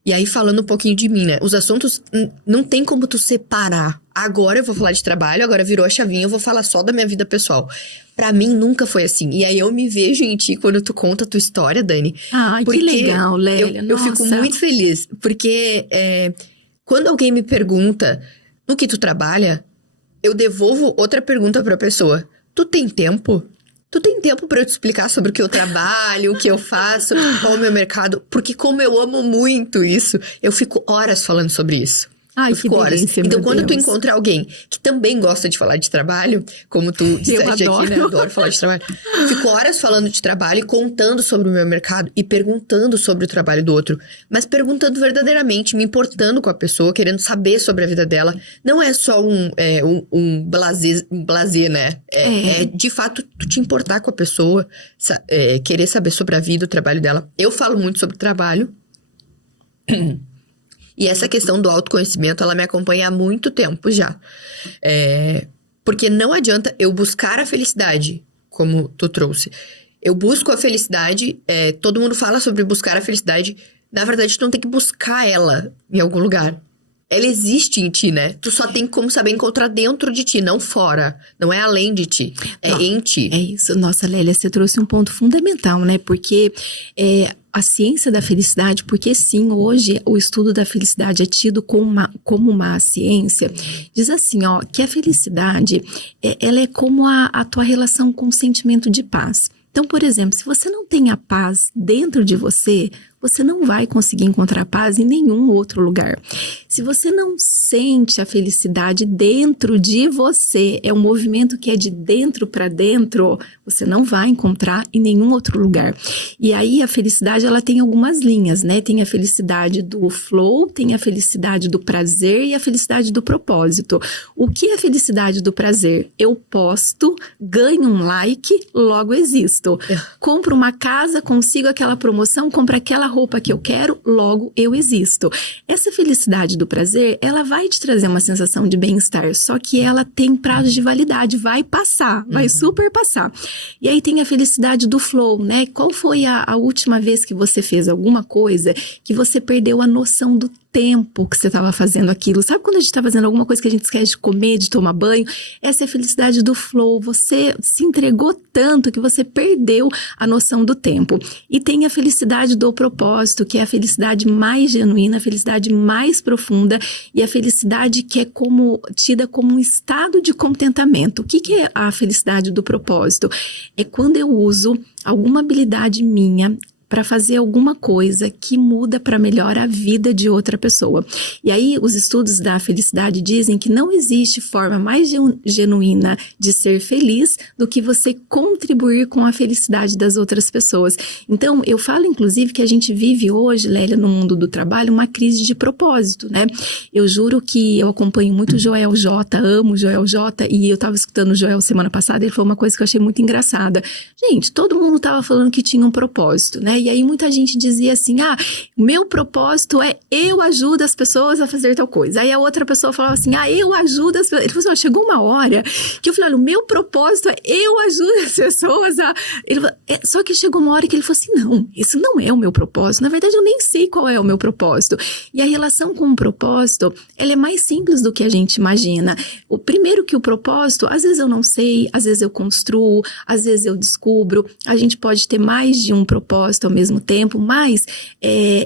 e aí falando um pouquinho de mim, né? Os assuntos não tem como tu separar. Agora eu vou falar de trabalho, agora virou a chavinha, eu vou falar só da minha vida pessoal. Pra mim nunca foi assim. E aí eu me vejo em ti quando tu conta a tua história, Dani. Ai, que legal, Lélia. Eu fico muito feliz, porque quando alguém me pergunta no que tu trabalha, eu devolvo outra pergunta pra pessoa. Tu tem tempo? Tu tem tempo pra eu te explicar sobre o que eu trabalho, o que eu faço, qual é o meu mercado? Porque como eu amo muito isso, eu fico horas falando sobre isso. Ai, que delícia, Então, quando tu Deus. encontra alguém que também gosta de falar de trabalho, como tu disseste aqui, né? Eu adoro falar de trabalho. Fico horas falando de trabalho e contando sobre o meu mercado e perguntando sobre o trabalho do outro. Mas perguntando verdadeiramente, me importando com a pessoa, querendo saber sobre a vida dela. Não é só um blazer, né? É de fato tu te importar com a pessoa, querer saber sobre a vida, o trabalho dela. Eu falo muito sobre trabalho. E essa questão do autoconhecimento, ela me acompanha há muito tempo já. Porque não adianta eu buscar a felicidade, como tu trouxe. eu busco a felicidade, todo mundo fala sobre buscar a felicidade. Na verdade, tu não tem que buscar ela em algum lugar. Ela existe em ti, né? Tu só tem como saber encontrar dentro de ti, não fora. Não é além de ti, em ti. É isso. Nossa, Lélia, você trouxe um ponto fundamental, né? Porque a ciência da felicidade, porque sim, hoje o estudo da felicidade é tido como uma ciência, diz assim, ó, que a felicidade, ela é como a tua relação com o sentimento de paz. Então, por exemplo, se você não tem a paz dentro de você, você não vai conseguir encontrar paz em nenhum outro lugar. Se você não sente a felicidade dentro de você, é um movimento que é de dentro para dentro, você não vai encontrar em nenhum outro lugar. E aí a felicidade, ela tem algumas linhas, né? Tem a felicidade do flow, tem a felicidade do prazer e a felicidade do propósito. O que é a felicidade do prazer? Eu posto, ganho um like, logo existo. Compro uma casa, consigo aquela promoção, compro aquela roupa que eu quero, logo eu existo. Essa felicidade do prazer, ela vai te trazer uma sensação de bem-estar, só que ela tem prazo de validade, vai passar, vai super passar. E aí tem a felicidade do flow, né? Qual foi a última vez que você fez alguma coisa que você perdeu a noção do tempo que você estava fazendo aquilo? Sabe quando a gente está fazendo alguma coisa que a gente esquece de comer, de tomar banho? Essa é a felicidade do flow. Você se entregou tanto que você perdeu a noção do tempo. E tem a felicidade do propósito, que é a felicidade mais genuína, a felicidade mais profunda e a felicidade que é tida como um estado de contentamento. O que é a felicidade do propósito? É quando eu uso alguma habilidade minha para fazer alguma coisa que muda para melhor a vida de outra pessoa. E aí os estudos da felicidade dizem que não existe forma mais genuína de ser feliz do que você contribuir com a felicidade das outras pessoas. Então eu falo inclusive que a gente vive hoje, Lélia, no mundo do trabalho, uma crise de propósito, né? Eu juro que eu acompanho muito o Joel J, amo o Joel J, e eu estava escutando o Joel semana passada, ele falou uma coisa que eu achei muito engraçada. Gente, todo mundo estava falando que tinha um propósito, né? E aí muita gente dizia assim, meu propósito é eu ajudo as pessoas a fazer tal coisa. Aí a outra pessoa falava assim, eu ajudo as pessoas. Ele falou assim, chegou uma hora que eu falei, olha, o meu propósito é eu ajudo as pessoas a... Só que chegou uma hora que ele falou assim, não, isso não é o meu propósito. Na verdade, eu nem sei qual é o meu propósito. E a relação com o propósito, ela é mais simples do que a gente imagina. O primeiro que o propósito, às vezes eu não sei, às vezes eu construo, às vezes eu descubro. A gente pode ter mais de um propósito ao mesmo tempo, mas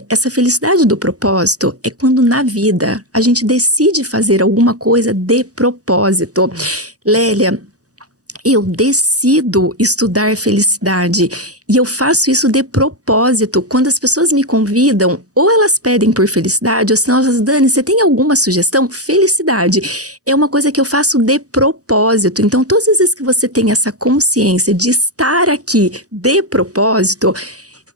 essa felicidade do propósito é quando na vida a gente decide fazer alguma coisa de propósito. Lélia, eu decido estudar felicidade e eu faço isso de propósito. Quando as pessoas me convidam, ou elas pedem por felicidade, ou senão elas, Dani, você tem alguma sugestão? Felicidade é uma coisa que eu faço de propósito. Então, todas as vezes que você tem essa consciência de estar aqui de propósito,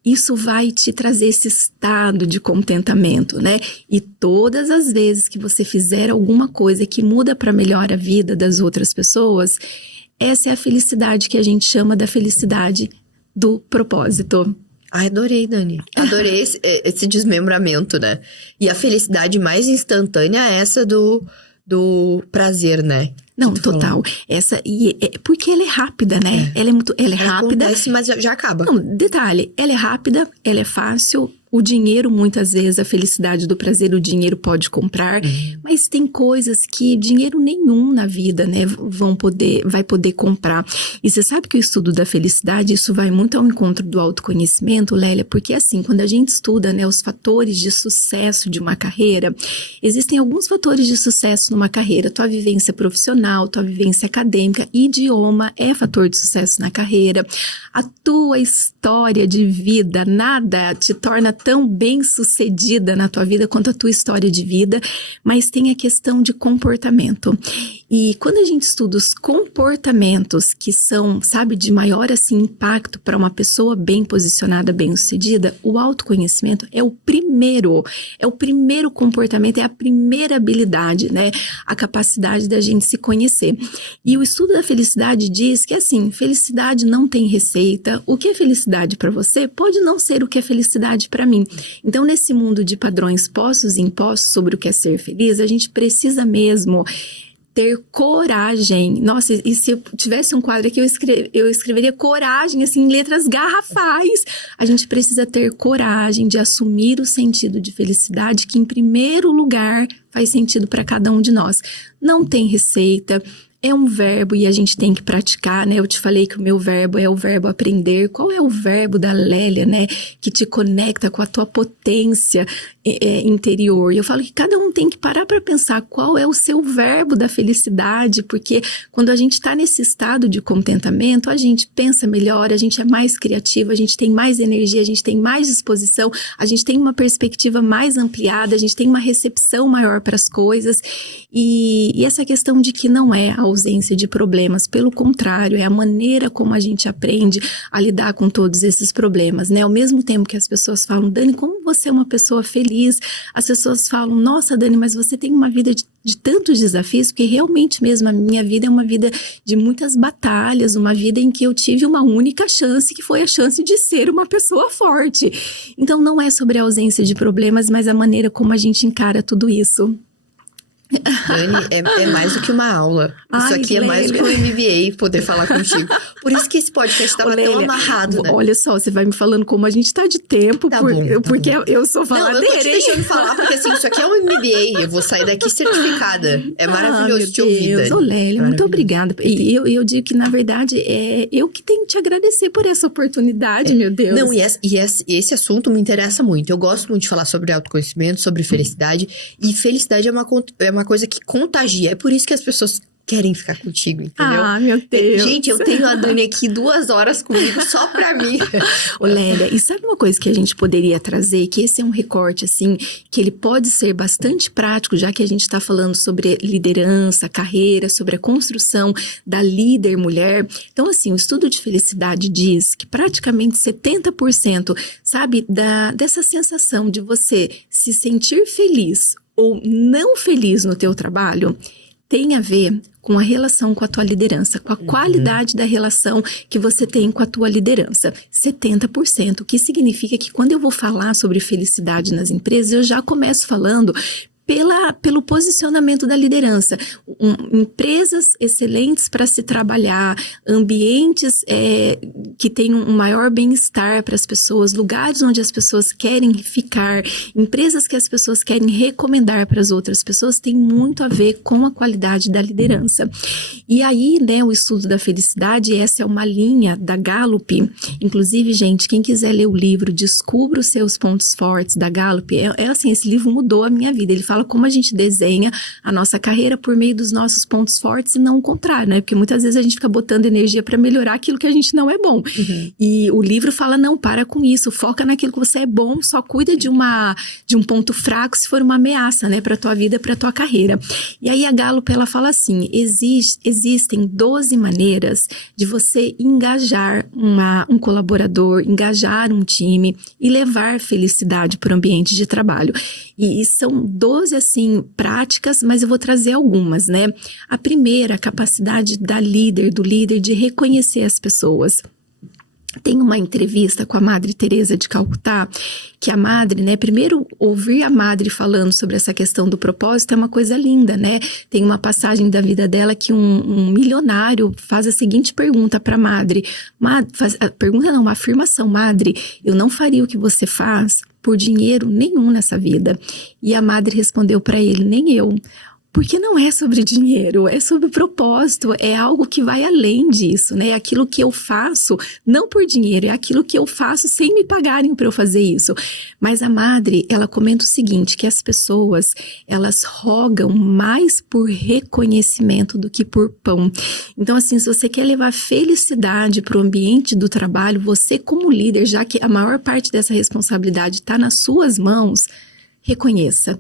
isso vai te trazer esse estado de contentamento, né? E todas as vezes que você fizer alguma coisa que muda para melhor a vida das outras pessoas, essa é a felicidade que a gente chama da felicidade do propósito. Ai, adorei, Dani. Adorei esse desmembramento, né? E a felicidade mais instantânea é essa do prazer, né? Não, total. Porque ela é rápida, né? Ela é rápida. Acontece, mas já acaba. Não, detalhe, ela é rápida, ela é fácil. O dinheiro, muitas vezes, a felicidade do prazer, o dinheiro pode comprar. Mas tem coisas que dinheiro nenhum na vida, né, vai poder comprar. E você sabe que o estudo da felicidade, isso vai muito ao encontro do autoconhecimento, Lélia, porque assim, quando a gente estuda, né, os fatores de sucesso de uma carreira, existem alguns fatores de sucesso numa carreira. Tua vivência profissional, tua vivência acadêmica, idioma é fator de sucesso na carreira. A tua história de vida, nada te torna tão bem sucedida na tua vida quanto a tua história de vida, mas tem a questão de comportamento. E quando a gente estuda os comportamentos que são, sabe, de maior assim impacto para uma pessoa bem posicionada, bem sucedida, o autoconhecimento é o primeiro comportamento, é a primeira habilidade, né? A capacidade da gente se conhecer. E o estudo da felicidade diz que assim, felicidade não tem receita. O que é felicidade para você pode não ser o que é felicidade para mim. Então, nesse mundo de padrões postos e impostos sobre o que é ser feliz, a gente precisa mesmo ter coragem. Nossa, e se eu tivesse um quadro aqui, eu escreveria coragem, assim, em letras garrafais. A gente precisa ter coragem de assumir o sentido de felicidade que, em primeiro lugar, faz sentido para cada um de nós. Não tem receita. É um verbo e a gente tem que praticar, né? Eu te falei que o meu verbo é o verbo aprender. Qual é o verbo da Lélia, né? Que te conecta com a tua potência interior. E eu falo que cada um tem que parar para pensar qual é o seu verbo da felicidade, porque quando a gente está nesse estado de contentamento, a gente pensa melhor, a gente é mais criativo, a gente tem mais energia, a gente tem mais disposição, a gente tem uma perspectiva mais ampliada, a gente tem uma recepção maior para as coisas. E essa questão de que não é a ausência de problemas, pelo contrário, é a maneira como a gente aprende a lidar com todos esses problemas, né? Ao mesmo tempo que as pessoas falam, Dani, como você é uma pessoa feliz? As pessoas falam, nossa, Dani, mas você tem uma vida de tantos desafios, porque realmente mesmo a minha vida é uma vida de muitas batalhas, uma vida em que eu tive uma única chance, que foi a chance de ser uma pessoa forte. Então não é sobre a ausência de problemas, mas a maneira como a gente encara tudo isso. Dani, é mais do que uma aula. Isso aqui é mais do que um MBA poder falar contigo. Por isso que esse podcast estava tão amarrado, né? Olha só, você vai me falando como a gente tá de tempo, porque eu sou faladeira. Não, eu tô te deixando falar, porque assim, isso aqui é um MBA. Eu vou sair daqui certificada. É maravilhoso te ouvir, Dani. Ô, Lélia, muito obrigada. E eu digo que, na verdade, é eu que tenho que te agradecer por essa oportunidade, meu Deus. Não, e esse assunto me interessa muito. Eu gosto muito de falar sobre autoconhecimento, sobre felicidade. E felicidade é uma coisa que contagia. É por isso que as pessoas querem ficar contigo, entendeu? Ah, meu Deus. Gente, eu tenho a Dani aqui 2 horas comigo só pra mim. Ô, Lélia, e sabe uma coisa que a gente poderia trazer? Que esse é um recorte, assim, que ele pode ser bastante prático, já que a gente tá falando sobre liderança, carreira, sobre a construção da líder mulher. Então, assim, o estudo de felicidade diz que praticamente 70%, sabe, dessa sensação de você se sentir feliz ou não feliz no teu trabalho, tem a ver com a relação com a tua liderança, com a qualidade da relação que você tem com a tua liderança. 70%, o que significa que quando eu vou falar sobre felicidade nas empresas, eu já começo falando pelo posicionamento da liderança. Empresas excelentes para se trabalhar, ambientes que tenham um maior bem-estar para as pessoas, lugares onde as pessoas querem ficar, empresas que as pessoas querem recomendar para as outras pessoas, tem muito a ver com a qualidade da liderança. E aí, né, o estudo da felicidade, essa é uma linha da Gallup. Inclusive, gente, quem quiser ler o livro Descubra os Seus Pontos Fortes, da Gallup, assim, esse livro mudou a minha vida. Ele fala como a gente desenha a nossa carreira por meio dos nossos pontos fortes e não o contrário, né? Porque muitas vezes a gente fica botando energia para melhorar aquilo que a gente não é bom. Uhum. E o livro fala, não, para com isso, foca naquilo que você é bom, só cuida de um ponto fraco se for uma ameaça, né? Pra tua vida, pra tua carreira. E aí a Gallup, ela fala assim, existem 12 maneiras de você engajar um colaborador, engajar um time e levar felicidade para o ambiente de trabalho. E são 12, assim, práticas, mas eu vou trazer algumas, né? A primeira, a capacidade do líder de reconhecer as pessoas. Tem uma entrevista com a Madre Teresa de Calcutá, que a Madre, né, primeiro ouvir a Madre falando sobre essa questão do propósito é uma coisa linda, né? Tem uma passagem da vida dela que um milionário faz a seguinte pergunta para a Madre. Uma afirmação, Madre, eu não faria o que você faz por dinheiro nenhum nessa vida. E a Madre respondeu para ele, nem eu. Porque não é sobre dinheiro, é sobre propósito, é algo que vai além disso, né? É aquilo que eu faço, não por dinheiro, é aquilo que eu faço sem me pagarem para eu fazer isso. Mas a Madre, ela comenta o seguinte, que as pessoas, elas rogam mais por reconhecimento do que por pão. Então, assim, se você quer levar felicidade para o ambiente do trabalho, você como líder, já que a maior parte dessa responsabilidade está nas suas mãos, reconheça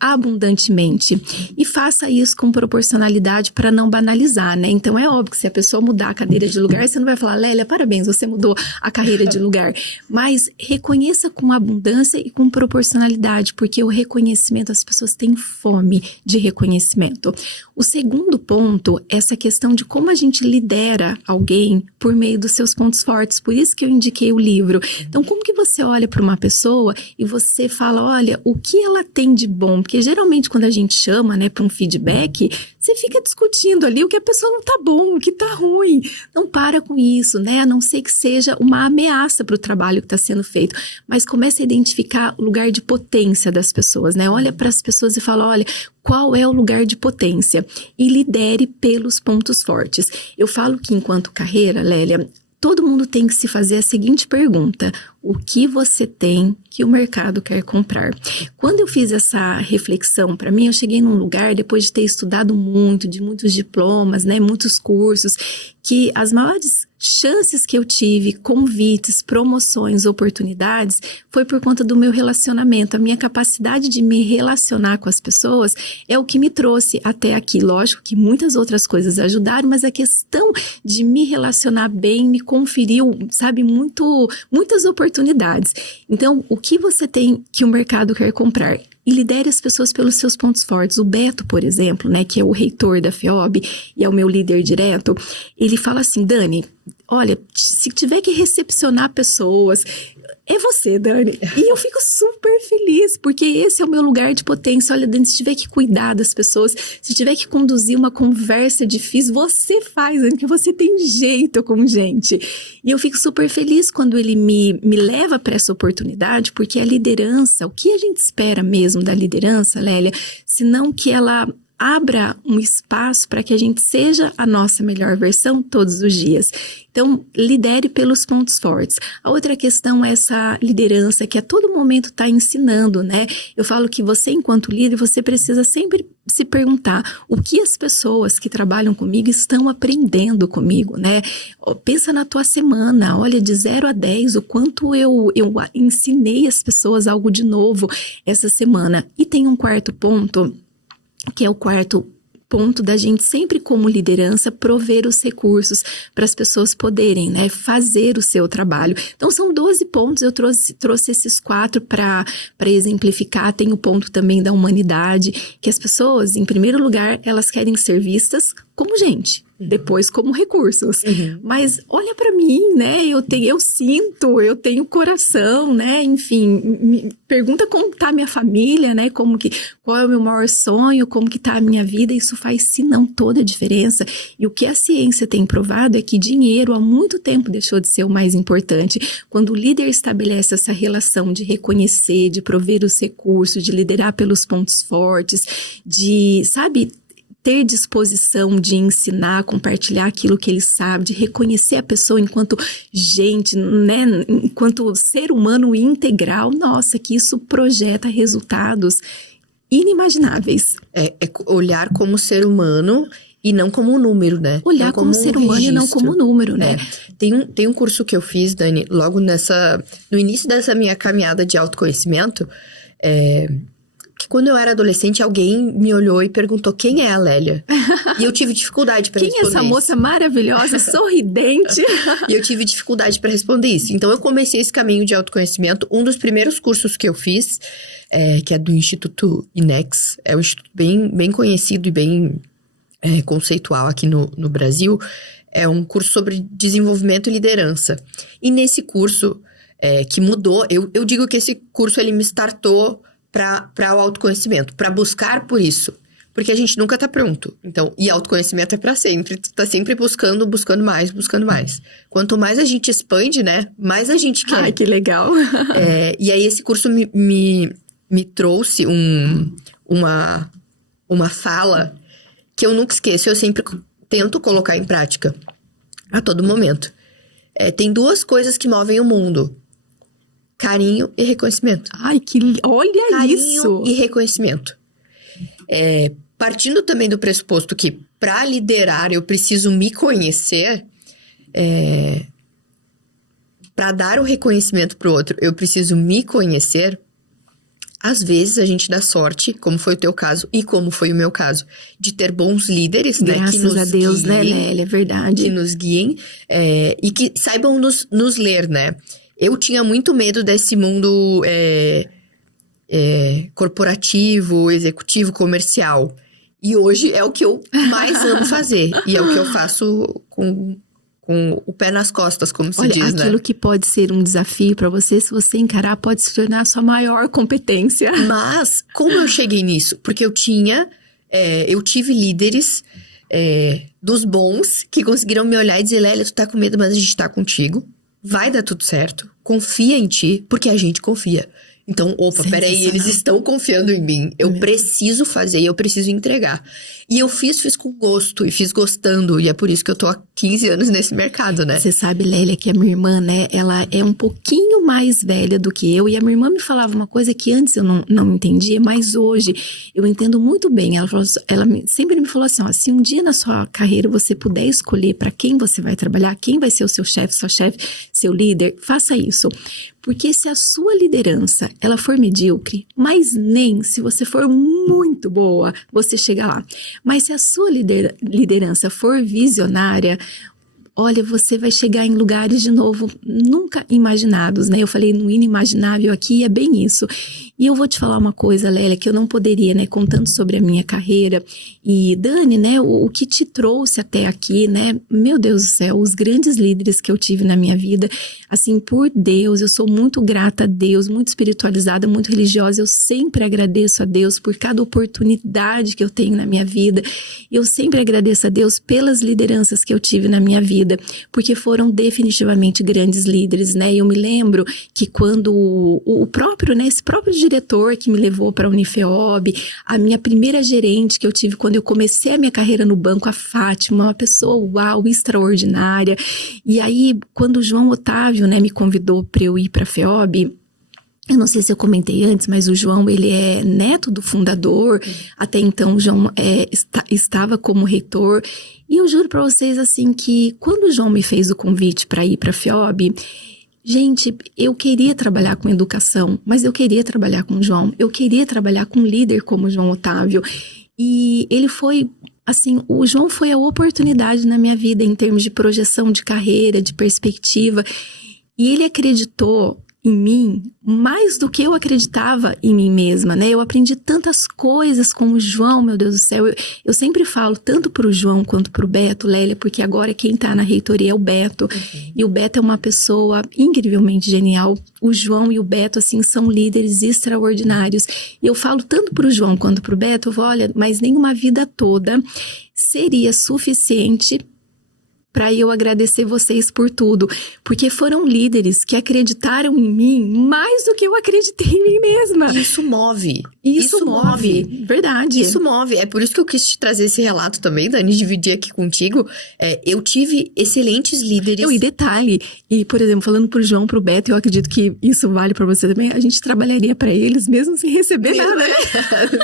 abundantemente e faça isso com proporcionalidade para não banalizar, né? Então é óbvio que se a pessoa mudar a cadeira de lugar, você não vai falar, Lélia, parabéns, você mudou a carreira de lugar, mas reconheça com abundância e com proporcionalidade, porque o reconhecimento, as pessoas têm fome de reconhecimento. O segundo ponto é essa questão de como a gente lidera alguém por meio dos seus pontos fortes, por isso que eu indiquei o livro. Então, como que você olha para uma pessoa e você fala, olha, o que que ela tem de bom? Porque geralmente quando a gente chama, né, para um feedback, você fica discutindo ali o que a pessoa não tá bom, o que tá ruim. Não para com isso, né? A não ser que seja uma ameaça para o trabalho que está sendo feito. Mas comece a identificar o lugar de potência das pessoas, né? Olha para as pessoas e fala, olha, qual é o lugar de potência? E lidere pelos pontos fortes. Eu falo que enquanto carreira, Lélia, todo mundo tem que se fazer a seguinte pergunta: o que você tem que o mercado quer comprar? Quando eu fiz essa reflexão para mim, eu cheguei num lugar, depois de ter estudado muito, de muitos diplomas, né, muitos cursos, que as maiores chances que eu tive, convites, promoções, oportunidades, foi por conta do meu relacionamento. A minha capacidade de me relacionar com as pessoas é o que me trouxe até aqui. Lógico que muitas outras coisas ajudaram, mas a questão de me relacionar bem me conferiu, sabe, muitas oportunidades. Então, o que você tem que o mercado quer comprar? E lidere as pessoas pelos seus pontos fortes. O Beto, por exemplo, né, que é o reitor da FEOB e é o meu líder direto, ele fala assim, Dani, olha, se tiver que recepcionar pessoas, é você, Dani. E eu fico super feliz, porque esse é o meu lugar de potência. Olha, Dani, se tiver que cuidar das pessoas, se tiver que conduzir uma conversa difícil, você faz, Dani, porque você tem jeito com gente. E eu fico super feliz quando ele me leva para essa oportunidade, porque a liderança, o que a gente espera mesmo da liderança, Lélia, senão que ela abra um espaço para que a gente seja a nossa melhor versão todos os dias. Então, lidere pelos pontos fortes. A outra questão é essa liderança que a todo momento está ensinando, né? Eu falo que você, enquanto líder, você precisa sempre se perguntar o que as pessoas que trabalham comigo estão aprendendo comigo, né? Pensa na tua semana, olha, de 0 a 10, o quanto eu ensinei as pessoas algo de novo essa semana. E tem um quarto ponto, que é o quarto ponto da gente sempre como liderança prover os recursos para as pessoas poderem, né, fazer o seu trabalho. Então são 12 pontos, eu trouxe esses 4 para exemplificar. Tem o ponto também da humanidade, que as pessoas, em primeiro lugar, elas querem ser vistas como gente. Depois como recursos. Mas olha para mim, né? Eu sinto, eu tenho coração, né? Enfim, me pergunta como tá a minha família, né? Qual é o meu maior sonho, como que tá a minha vida. Isso faz, se não toda a diferença. E o que a ciência tem provado é que dinheiro há muito tempo deixou de ser o mais importante. Quando o líder estabelece essa relação de reconhecer, de prover os recursos, de liderar pelos pontos fortes, de, sabe, ter disposição de ensinar, compartilhar aquilo que ele sabe, de reconhecer a pessoa enquanto gente, né, enquanto ser humano integral, nossa, que isso projeta resultados inimagináveis. É olhar como ser humano e não como um número, né? Olhar como ser humano e não como número, né? Tem um curso que eu fiz, Dani, logo no início dessa minha caminhada de autoconhecimento, que quando eu era adolescente, alguém me olhou e perguntou quem é a Lélia. E eu tive dificuldade para responder. Quem é essa moça maravilhosa, sorridente? E eu tive dificuldade para responder isso. Então, eu comecei esse caminho de autoconhecimento. Um dos primeiros cursos que eu fiz, que é do Instituto INEX, é um instituto bem conhecido e bem conceitual aqui no Brasil. É um curso sobre desenvolvimento e liderança. E nesse curso, que mudou, eu digo que esse curso ele me startou para o autoconhecimento, para buscar por isso. Porque a gente nunca tá pronto. Então, e autoconhecimento é para sempre. Tu tá sempre buscando mais, buscando mais. Quanto mais a gente expande, né, mais a gente quer. Ai, que legal. E aí esse curso me trouxe uma fala que eu nunca esqueço. Eu sempre tento colocar em prática a todo momento. Tem 2 coisas que movem o mundo: carinho e reconhecimento. Ai, olha carinho isso! E reconhecimento. Partindo também do pressuposto que para liderar eu preciso me conhecer, para dar o reconhecimento para o outro eu preciso me conhecer. Às vezes a gente dá sorte, como foi o teu caso e como foi o meu caso, de ter bons líderes, né? Graças que nos a Deus, guiem, né, Lélia? É verdade. Que nos guiem e que saibam nos ler, né? Eu tinha muito medo desse mundo corporativo, executivo, comercial. E hoje é o que eu mais amo fazer. E é o que eu faço com com o pé nas costas, como se Olha, diz, né? aquilo que pode ser um desafio para você, se você encarar, pode se tornar a sua maior competência. Mas, como eu cheguei nisso? Porque eu tive líderes dos bons que conseguiram me olhar e dizer, Lélia, tu tá com medo, mas a gente tá contigo. Vai dar tudo certo. Confia em ti, porque a gente confia. Então, peraí, eles estão confiando em mim. Eu preciso fazer e eu preciso entregar. E eu fiz com gosto e fiz gostando. E é por isso que eu tô há 15 anos nesse mercado, né? Você sabe, Lélia, que a minha irmã, né, ela é um pouquinho mais velha do que eu. E a minha irmã me falava uma coisa que antes eu não entendia, mas hoje eu entendo muito bem. Ela sempre me falou assim, ó, se um dia na sua carreira você puder escolher para quem você vai trabalhar, quem vai ser o seu chefe, sua chefe, seu líder, faça isso. Porque se a sua liderança, ela for medíocre, mas nem se você for muito boa, você chega lá. Mas se a sua liderança for visionária, olha, você vai chegar em lugares, de novo, nunca imaginados, né? Eu falei no inimaginável aqui, é bem isso. E eu vou te falar uma coisa, Lélia, que eu não poderia, né? Contando sobre a minha carreira. E, Dani, né? O que te trouxe até aqui, né? Meu Deus do céu, os grandes líderes que eu tive na minha vida. Assim, por Deus, eu sou muito grata a Deus, muito espiritualizada, muito religiosa. Eu sempre agradeço a Deus por cada oportunidade que eu tenho na minha vida. Eu sempre agradeço a Deus pelas lideranças que eu tive na minha vida, porque foram definitivamente grandes líderes, né? Eu me lembro que quando o próprio, né, esse próprio diretor que me levou para a Unifeob, a minha primeira gerente que eu tive quando eu comecei a minha carreira no banco, a Fátima, uma pessoa, uau, extraordinária. E aí, quando o João Otávio, né, me convidou para eu ir para a FEOB, eu não sei se eu comentei antes, mas o João, ele é neto do fundador. Até então, o João estava como reitor. E eu juro para vocês, assim, que quando o João me fez o convite para ir para a FEOB, gente, eu queria trabalhar com educação, mas eu queria trabalhar com o João. Eu queria trabalhar com um líder como o João Otávio. E ele foi... Assim, o João foi a oportunidade na minha vida em termos de projeção de carreira, de perspectiva. E ele acreditou em mim mais do que eu acreditava em mim mesma, né? Eu aprendi tantas coisas com o João, meu Deus do céu. Eu sempre falo tanto pro João quanto pro Beto, Lélia, porque agora quem tá na reitoria é o Beto. Uhum. E o Beto é uma pessoa incrivelmente genial. O João e o Beto, assim, são líderes extraordinários. E eu falo tanto pro João quanto pro Beto, eu vou, olha, mas nenhuma vida toda seria suficiente para eu agradecer vocês por tudo, porque foram líderes que acreditaram em mim mais do que eu acreditei em mim mesma. Isso move. Isso move. Verdade. Isso move. É por isso que eu quis te trazer esse relato também, Dani, dividir aqui contigo. Eu tive excelentes líderes. E detalhe, e por exemplo, falando pro João, pro Beto, eu acredito que isso vale para você também, a gente trabalharia para eles mesmo sem receber nada, né?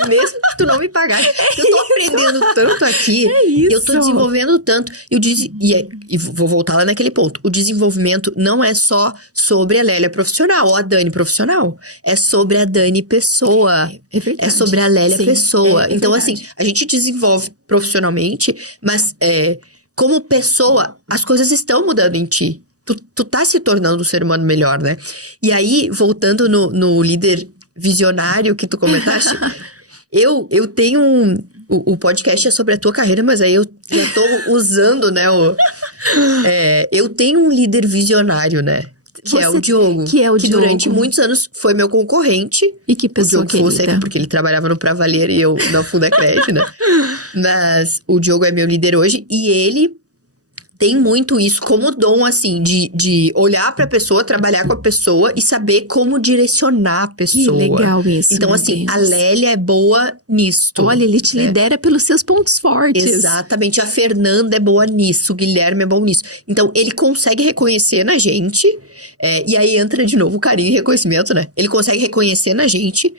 Mesmo que tu não me pagasse. Eu tô aprendendo tanto aqui. É isso. Eu tô desenvolvendo tanto. E vou voltar lá naquele ponto. O desenvolvimento não é só sobre a Lélia profissional ou a Dani profissional. É sobre a Dani pessoa. É verdade. É sobre a Lélia pessoa. Então, verdade. assim, a gente desenvolve profissionalmente, mas como pessoa, as coisas estão mudando em ti. Tu tá se tornando um ser humano melhor, né? E aí, voltando no líder visionário que tu comentaste, eu tenho o podcast é sobre a tua carreira, mas aí eu já tô usando, né? Eu tenho um líder visionário, né? Que é o Diogo. Que durante muitos anos foi meu concorrente. E que pessoa querida. O Diogo Fonseca, porque ele trabalhava no Pra Valer e eu na Fundacred, né? Mas o Diogo é meu líder hoje e ele tem muito isso como dom, assim, de olhar pra pessoa, trabalhar com a pessoa e saber como direcionar a pessoa. Que legal isso. Então, assim, a Lélia é boa nisto. Olha, ele te lidera pelos seus pontos fortes. Exatamente. A Fernanda é boa nisso, o Guilherme é bom nisso. Então, ele consegue reconhecer na gente, e aí entra de novo o carinho e reconhecimento, né? Ele consegue reconhecer na gente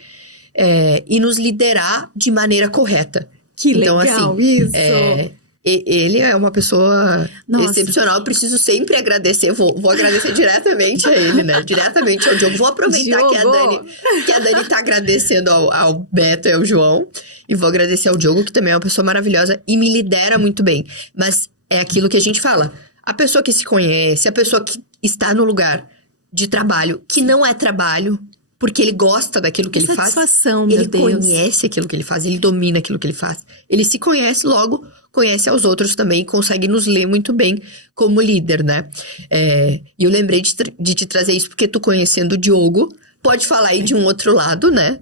e nos liderar de maneira correta. Que então, legal assim, isso! Ele é uma pessoa excepcional. Eu preciso sempre agradecer. Vou agradecer diretamente a ele, né? Diretamente ao Diogo. Vou aproveitar que a Dani tá agradecendo ao Beto e ao João. E vou agradecer ao Diogo, que também é uma pessoa maravilhosa e me lidera muito bem. Mas é aquilo que a gente fala. A pessoa que se conhece, a pessoa que está no lugar de trabalho, que não é trabalho, porque ele gosta daquilo que ele faz. Satisfação, meu Ele Deus. conhece aquilo que ele faz, ele domina aquilo que ele faz. Ele se conhece, logo conhece aos outros também e consegue nos ler muito bem como líder, né? E eu lembrei de te trazer isso porque tu conhecendo o Diogo, pode falar aí de um outro lado, né?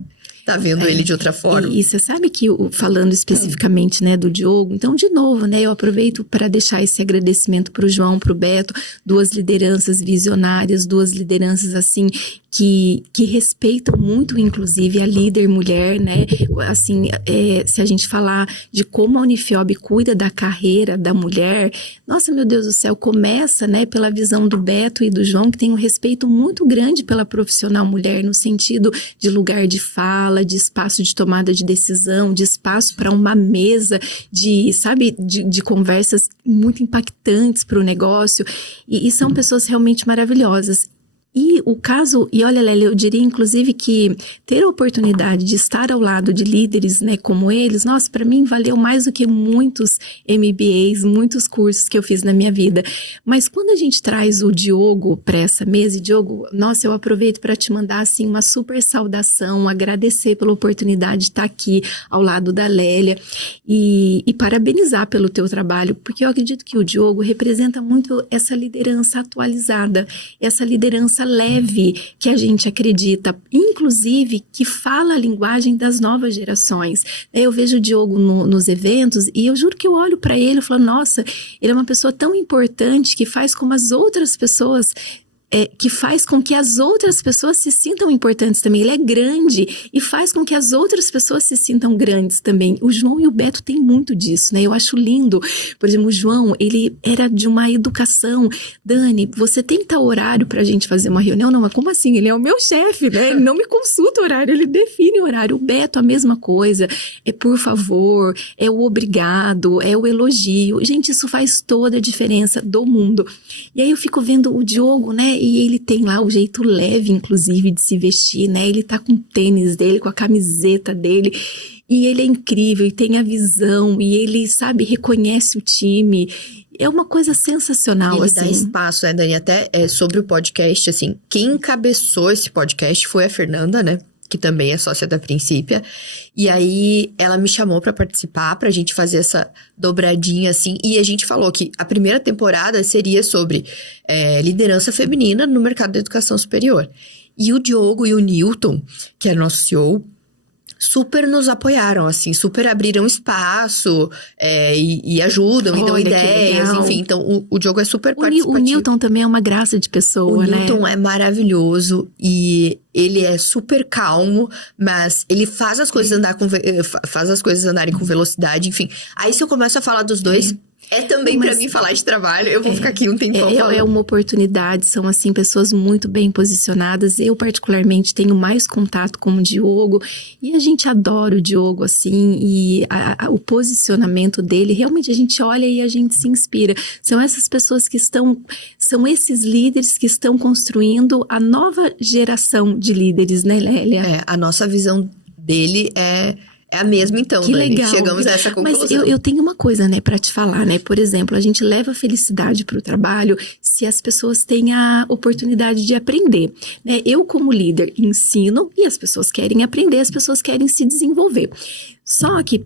Tá vendo ele de outra forma. E você sabe que, falando especificamente, né, do Diogo, então, de novo, né, eu aproveito para deixar esse agradecimento pro João, pro Beto, 2 lideranças visionárias, 2 lideranças, assim, que respeitam muito, inclusive, a líder mulher, né, assim, se a gente falar de como a Unifiob cuida da carreira da mulher, nossa, meu Deus do céu, começa, né, pela visão do Beto e do João, que tem um respeito muito grande pela profissional mulher, no sentido de lugar de fala, de espaço de tomada de decisão, de espaço para uma mesa de conversas muito impactantes para o negócio, e são pessoas realmente maravilhosas. E o caso, e olha, Lélia, eu diria inclusive que ter a oportunidade de estar ao lado de líderes, né, como eles, nossa, para mim valeu mais do que muitos MBAs, muitos cursos que eu fiz na minha vida. Mas quando a gente traz o Diogo para essa mesa, e Diogo, nossa, eu aproveito para te mandar assim uma super saudação, agradecer pela oportunidade de estar aqui ao lado da Lélia e parabenizar pelo teu trabalho, porque eu acredito que o Diogo representa muito essa liderança atualizada, essa liderança leve que a gente acredita, inclusive que fala a linguagem das novas gerações. Eu vejo o Diogo nos eventos e eu juro que eu olho para ele e falo, nossa, ele é uma pessoa tão importante que faz como as outras pessoas que faz com que as outras pessoas se sintam importantes também. Ele é grande e faz com que as outras pessoas se sintam grandes também. O João e o Beto têm muito disso, né? Eu acho lindo. Por exemplo, o João, ele era de uma educação. Dani, você tem tal horário pra gente fazer uma reunião? Não, mas como assim? Ele é o meu chefe, né? Ele não me consulta o horário, ele define o horário. O Beto, a mesma coisa. É por favor, é o obrigado, é o elogio. Gente, isso faz toda a diferença do mundo. E aí eu fico vendo o Diogo, né? E ele tem lá o jeito leve, inclusive, de se vestir, né? Ele tá com o tênis dele, com a camiseta dele. E ele é incrível, e tem a visão, e ele, sabe, reconhece o time. É uma coisa sensacional, ele assim. dá espaço, né, Dani? Até sobre o podcast, assim, quem encabeçou esse podcast foi a Fernanda, né? Que também é sócia da Princípia. E aí, ela me chamou pra participar, pra gente fazer essa dobradinha, assim. E a gente falou que a primeira temporada seria sobre liderança feminina no mercado da educação superior. E o Diogo e o Newton, que é nosso CEO, super nos apoiaram, assim, super abriram espaço e ajudam, e dão ideias, enfim. Então, o Diogo é super participativo. O Newton também é uma graça de pessoa, né? O Newton é maravilhoso e ele é super calmo, mas ele faz as coisas andarem com velocidade, enfim. Aí, se eu começo a falar dos dois... também pra mim falar de trabalho, eu vou ficar aqui um tempão falando. É uma oportunidade, são assim pessoas muito bem posicionadas. Eu particularmente tenho mais contato com o Diogo e a gente adora o Diogo, assim, e o posicionamento dele, realmente a gente olha e a gente se inspira. São essas pessoas são esses líderes que estão construindo a nova geração de líderes, né, Lélia? A nossa visão dele é a mesma, então, que Dani. Legal. Chegamos a essa conclusão. Mas eu tenho uma coisa, né, pra te falar, né? Por exemplo, a gente leva felicidade pro trabalho se as pessoas têm a oportunidade de aprender, né? Eu, como líder, ensino e as pessoas querem aprender, as pessoas querem se desenvolver. Só que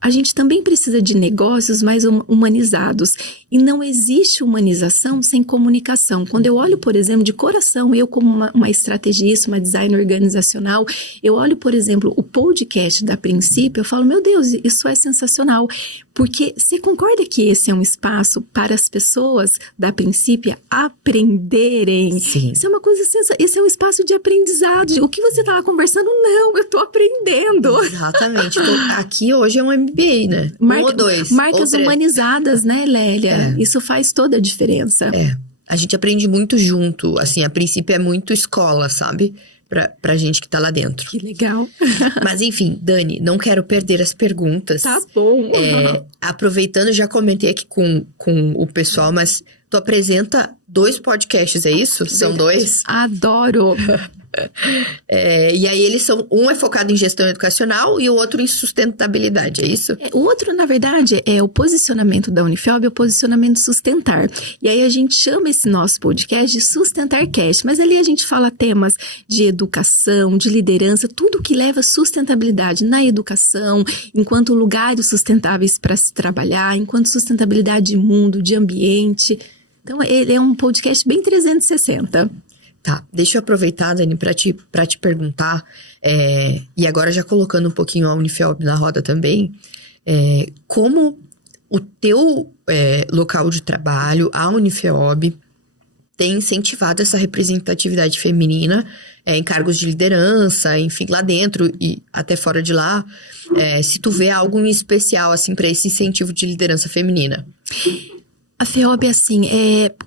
a gente também precisa de negócios mais humanizados. E não existe humanização sem comunicação. Quando eu olho, por exemplo, de coração, eu como uma estrategista, uma designer organizacional, eu olho, por exemplo, o podcast da Princípio, eu falo, meu Deus, isso é sensacional. Porque você concorda que esse é um espaço para as pessoas da Princípio aprenderem? Sim. Isso é uma coisa sensacional. Esse é um espaço de aprendizado. O que você está lá conversando? Não, eu estou aprendendo. Exatamente. Aqui hoje é um MBA, né? Um ou dois. Marcas humanizadas, né, Lélia? Isso faz toda a diferença. A gente aprende muito junto. Assim, a Princípio é muito escola, sabe? Pra gente que tá lá dentro. Que legal. Mas enfim, Dani, não quero perder as perguntas. Tá bom. Aproveitando, já comentei aqui com o pessoal, mas tu apresenta 2 podcasts, é isso? São 2? Adoro. E aí eles são, um é focado em gestão educacional e o outro em sustentabilidade, é isso? O outro, na verdade, é o posicionamento da Unifiob, é o posicionamento sustentar. E aí a gente chama esse nosso podcast de SustentarCast, mas ali a gente fala temas de educação, de liderança, tudo que leva sustentabilidade na educação, enquanto lugares sustentáveis para se trabalhar, enquanto sustentabilidade de mundo, de ambiente. Então, ele é um podcast bem 360. Tá, deixa eu aproveitar, Dani, pra te perguntar, e agora já colocando um pouquinho a Unifiob na roda também, como o teu local de trabalho, a Unifiob, tem incentivado essa representatividade feminina em cargos de liderança, enfim, lá dentro e até fora de lá, se tu vê algo em especial, assim, para esse incentivo de liderança feminina. A FEOB, assim,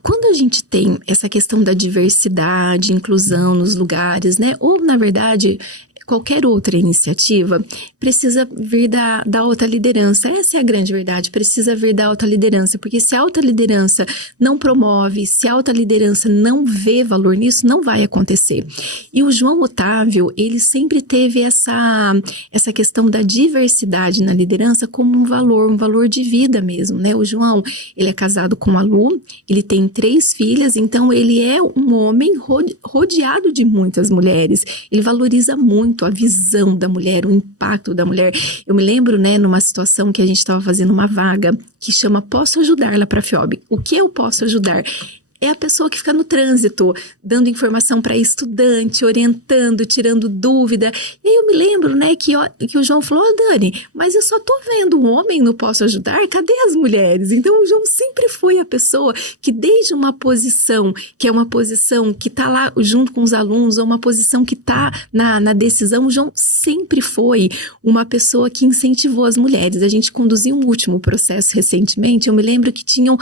quando a gente tem essa questão da diversidade, inclusão nos lugares, né? Ou, na verdade, qualquer outra iniciativa precisa vir da alta liderança. Essa é a grande verdade, precisa vir da alta liderança, porque se a alta liderança não promove, se a alta liderança não vê valor nisso, não vai acontecer. E o João Otávio, ele sempre teve essa questão da diversidade na liderança como um valor de vida mesmo, né? O João, ele é casado com a Lu, ele tem 3 filhas, então ele é um homem rodeado de muitas mulheres. Ele valoriza muito a visão da mulher, o impacto da mulher. Eu me lembro, né, numa situação que a gente estava fazendo uma vaga que chama Posso Ajudar lá para a FEOB. O que eu posso ajudar? É a pessoa que fica no trânsito, dando informação para estudante, orientando, tirando dúvida. E aí eu me lembro, né, que o João falou, Dani, mas eu só tô vendo um homem no Posso Ajudar, cadê as mulheres? Então o João sempre foi a pessoa que desde uma posição, que é uma posição que tá lá junto com os alunos, ou uma posição que tá na decisão, o João sempre foi uma pessoa que incentivou as mulheres. A gente conduziu um último processo recentemente, eu me lembro que tinham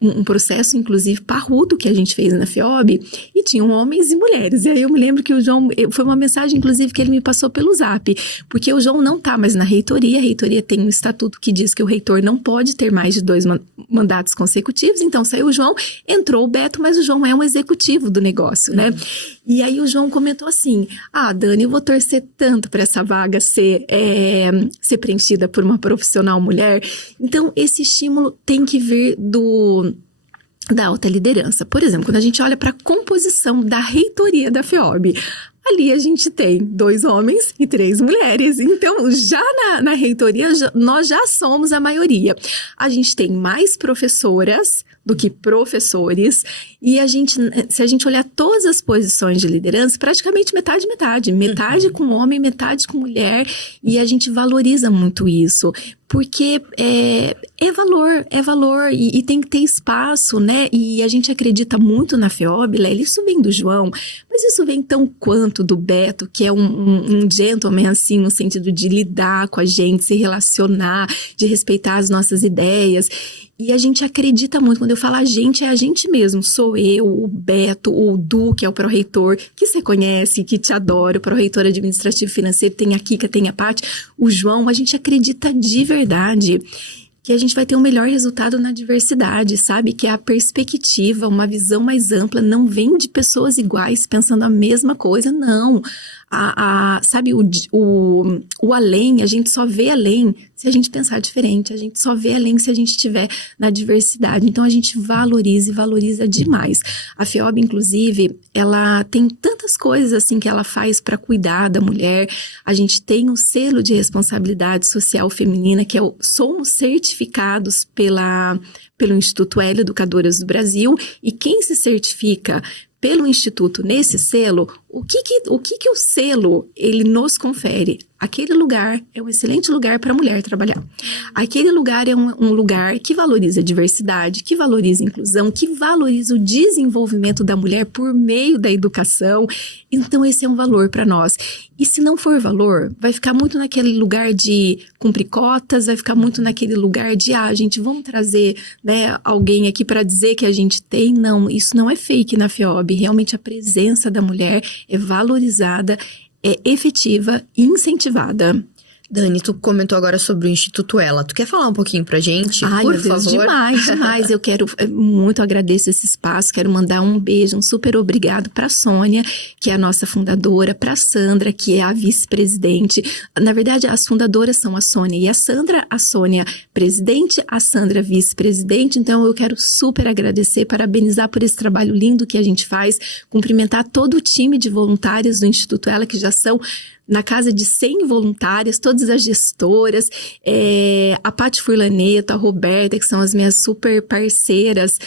um processo, inclusive, parrudo que a gente fez na FEOB, e tinham homens e mulheres. E aí eu me lembro que o João, foi uma mensagem, inclusive, que ele me passou pelo Zap, porque o João não tá mais na reitoria, a reitoria tem um estatuto que diz que o reitor não pode ter mais de 2 mandatos consecutivos, então saiu o João, entrou o Beto, mas o João é um executivo do negócio, né? E aí o João comentou assim, Dani, eu vou torcer tanto para essa vaga ser preenchida por uma profissional mulher. Então, esse estímulo tem que vir da alta liderança. Por exemplo, quando a gente olha para a composição da reitoria da FEOB, ali a gente tem 2 homens e 3 mulheres. Então, já na reitoria, nós já somos a maioria. A gente tem mais professoras do que professores. E se a gente olhar todas as posições de liderança, praticamente metade. Metade com homem, metade com mulher. E a gente valoriza muito isso. Porque é valor e tem que ter espaço, né? E a gente acredita muito na FEOB, Lélia, isso vem do João, mas isso vem tão quanto do Beto, que é um gentleman, assim, no sentido de lidar com a gente, se relacionar, de respeitar as nossas ideias. E a gente acredita muito, quando eu falo a gente, é a gente mesmo, sou eu, o Beto, o Du, que é o pró-reitor, que você conhece, que te adora, o pró-reitor administrativo financeiro, tem a Kika, tem a Paty, o João, a gente acredita de verdade que a gente vai ter um melhor resultado na diversidade, sabe? Que é a perspectiva, uma visão mais ampla, não vem de pessoas iguais pensando a mesma coisa, não. Sabe, o além, a gente só vê além se a gente pensar diferente, a gente só vê além se a gente estiver na diversidade. Então a gente valoriza demais. A FEOB, inclusive, ela tem tantas coisas assim que ela faz para cuidar da mulher. A gente tem um selo de responsabilidade social feminina, que somos certificados pelo Instituto L Educadoras do Brasil, e quem se certifica pelo Instituto nesse selo, o que o selo ele nos confere? Aquele lugar é um excelente lugar para a mulher trabalhar. Aquele lugar é um lugar que valoriza a diversidade, que valoriza a inclusão, que valoriza o desenvolvimento da mulher por meio da educação. Então, esse é um valor para nós. E se não for valor, vai ficar muito naquele lugar de cumprir cotas, vai ficar muito naquele lugar de, gente, vamos trazer, né, alguém aqui para dizer que a gente tem. Não, isso não é fake na FEOB. Realmente a presença da mulher é valorizada, é efetiva e incentivada. Dani, tu comentou agora sobre o Instituto Ela. Tu quer falar um pouquinho pra gente? Ai, por meu Deus, favor? demais. Eu quero muito agradecer esse espaço. Quero mandar um beijo, um super obrigado pra Sônia, que é a nossa fundadora, pra Sandra, que é a vice-presidente. Na verdade, as fundadoras são a Sônia e a Sandra. A Sônia, presidente, a Sandra, vice-presidente. Então, eu quero super agradecer, parabenizar por esse trabalho lindo que a gente faz, cumprimentar todo o time de voluntárias do Instituto Ela, que já são na casa de 100 voluntárias, todas as gestoras, a Paty Furlaneto, a Roberta, que são as minhas super parceiras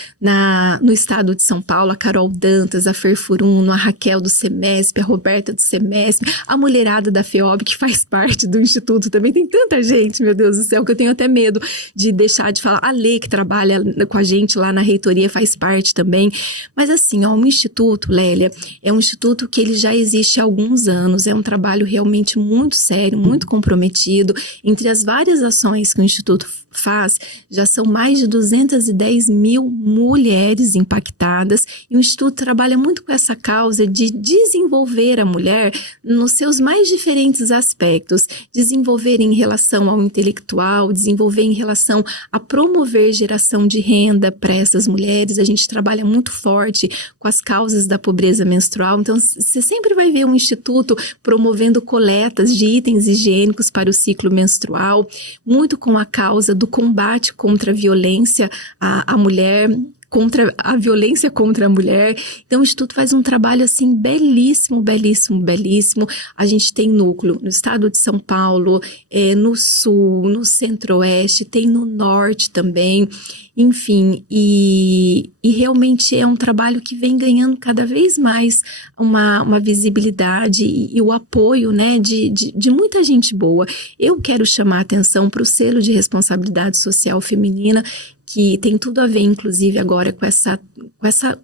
no estado de São Paulo, a Carol Dantas, a Fer Furuno, a Raquel do Semesp, a Roberta do Semesp, a mulherada da FEOB, que faz parte do Instituto também. Tem tanta gente, meu Deus do céu, que eu tenho até medo de deixar de falar. A Lê, que trabalha com a gente lá na reitoria, faz parte também. Mas assim, o Instituto, Lélia, é um instituto que ele já existe há alguns anos, é um trabalho realmente muito sério, muito comprometido. Entre as várias ações que o Instituto faz, já são mais de 210 mil mulheres impactadas, e o Instituto trabalha muito com essa causa de desenvolver a mulher nos seus mais diferentes aspectos, desenvolver em relação ao intelectual, desenvolver em relação a promover geração de renda para essas mulheres. A gente trabalha muito forte com as causas da pobreza menstrual, então você sempre vai ver um instituto promovendo coletas de itens higiênicos para o ciclo menstrual, muito com a causa do combate contra a violência à mulher, contra a violência contra a mulher. Então o Instituto faz um trabalho assim belíssimo. A gente tem núcleo no estado de São Paulo, no sul, no centro-oeste, tem no norte também, enfim, e realmente é um trabalho que vem ganhando cada vez mais uma visibilidade e o apoio, né, de muita gente boa. Eu quero chamar a atenção para o selo de responsabilidade social feminina, que tem tudo a ver, inclusive, agora com essa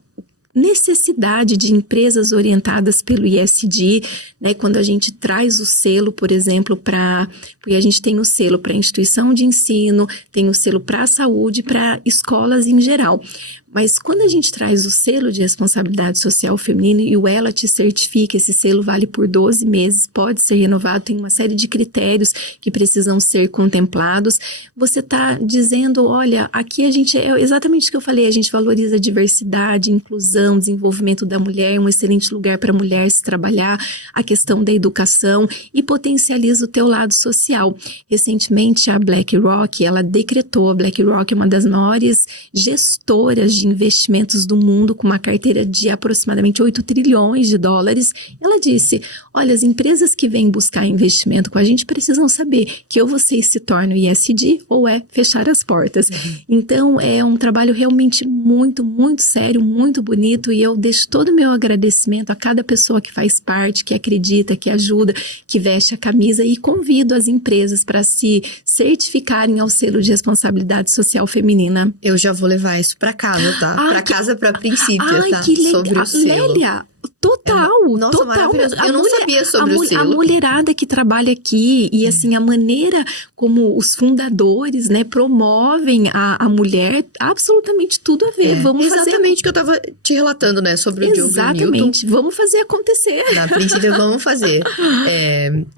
necessidade de empresas orientadas pelo ISD, né? Quando a gente traz o selo, por exemplo, porque a gente tem o selo para instituição de ensino, tem o selo para a saúde, para escolas em geral. Mas quando a gente traz o selo de responsabilidade social feminina e o Ela te certifica, esse selo vale por 12 meses, pode ser renovado, tem uma série de critérios que precisam ser contemplados. Você está dizendo, olha, aqui a gente, é exatamente o que eu falei, a gente valoriza a diversidade, inclusão, desenvolvimento da mulher, um excelente lugar para a mulher se trabalhar, a questão da educação e potencializa o teu lado social. Recentemente, a BlackRock, ela decretou, a BlackRock é uma das maiores gestoras de investimentos do mundo, com uma carteira de aproximadamente 8 trilhões de dólares. Ela disse, olha, as empresas que vêm buscar investimento com a gente precisam saber que ou vocês se tornam ISD ou fechar as portas. Então, é um trabalho realmente muito, muito sério, muito bonito, e eu deixo todo o meu agradecimento a cada pessoa que faz parte, que acredita, que ajuda, que veste a camisa, e convido as empresas para se certificarem ao selo de responsabilidade social feminina. Eu já vou levar isso para casa, tá? Para casa, para princípio, tá? Que legal. Sobre o selo. Lélia, total, nossa, total. Eu não sabia sobre o selo. A mulherada que trabalha aqui e assim, a maneira como os fundadores, né, promovem a mulher, absolutamente tudo a ver. Vamos exatamente o que eu tava te relatando, né, sobre o Diogo Newton. Exatamente, vamos fazer acontecer. Na princípio, vamos fazer.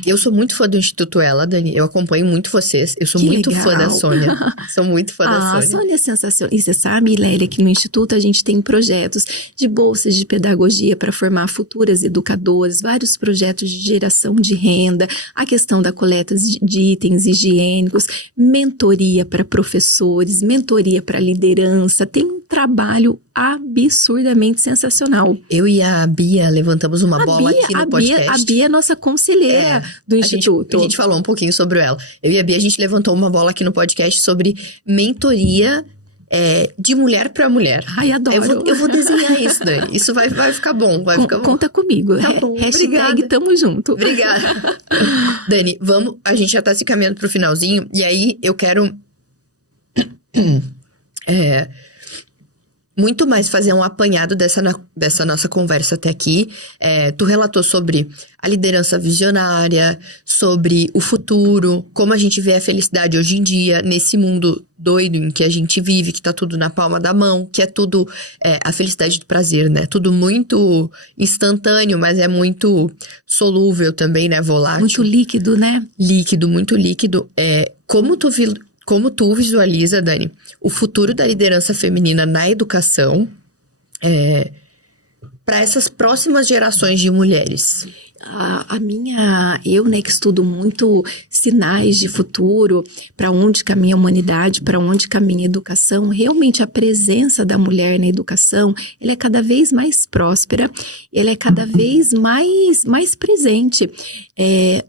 Eu sou muito fã do Instituto Ela, Dani, eu acompanho muito vocês, eu sou muito fã da Sônia. Sou muito fã da Sônia. A Sônia é sensacional. E você sabe, Lélia, que no Instituto a gente tem projetos de bolsas de pedagogia para formar futuras educadoras, vários projetos de geração de renda, a questão da coleta de itens higiênicos, mentoria para professores, mentoria para liderança. Tem um trabalho absurdamente sensacional. Eu e a Bia levantamos uma bola aqui no podcast. A Bia é nossa conselheira do Instituto. A gente falou um pouquinho sobre ela. Eu e a Bia, a gente levantou uma bola aqui no podcast sobre mentoria de mulher para mulher. Ai, adoro. Eu vou desenhar isso, Dani. Isso vai ficar bom, vai ficar bom. Conta comigo. Tá bom, Hashtag tamo junto. Obrigada. Dani, a gente já tá se caminhando pro finalzinho, e aí eu quero muito mais fazer um apanhado dessa nossa conversa até aqui. Tu relatou sobre a liderança visionária, sobre o futuro, como a gente vê a felicidade hoje em dia, nesse mundo doido em que a gente vive, que tá tudo na palma da mão, que é tudo a felicidade do prazer, né? Tudo muito instantâneo, mas é muito solúvel também, né? Volátil. Muito líquido, né? Líquido, muito líquido. Como tu visualiza, Dani, o futuro da liderança feminina na educação para essas próximas gerações de mulheres? Eu, né, que estudo muito sinais de futuro, para onde caminha a humanidade, para onde caminha a educação, realmente a presença da mulher na educação, ela é cada vez mais próspera, ela é cada vez mais presente.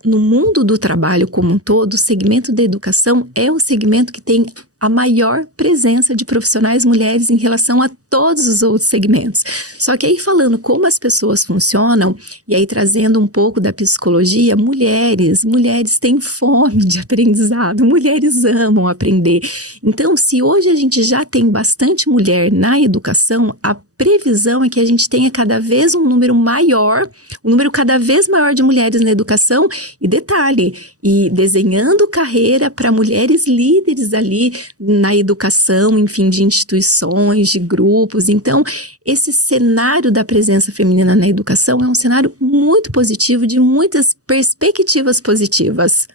No mundo do trabalho como um todo, o segmento da educação é o segmento que tem a maior presença de profissionais mulheres em relação a todos os outros segmentos. Só que aí falando como as pessoas funcionam, e aí trazendo um pouco da psicologia, mulheres têm fome de aprendizado, mulheres amam aprender. Então, se hoje a gente já tem bastante mulher na educação, a previsão é que a gente tenha cada vez um número cada vez maior de mulheres na educação, e detalhe, e desenhando carreira para mulheres líderes ali na educação, enfim, de instituições, de grupos. Então, esse cenário da presença feminina na educação é um cenário muito positivo, de muitas perspectivas positivas.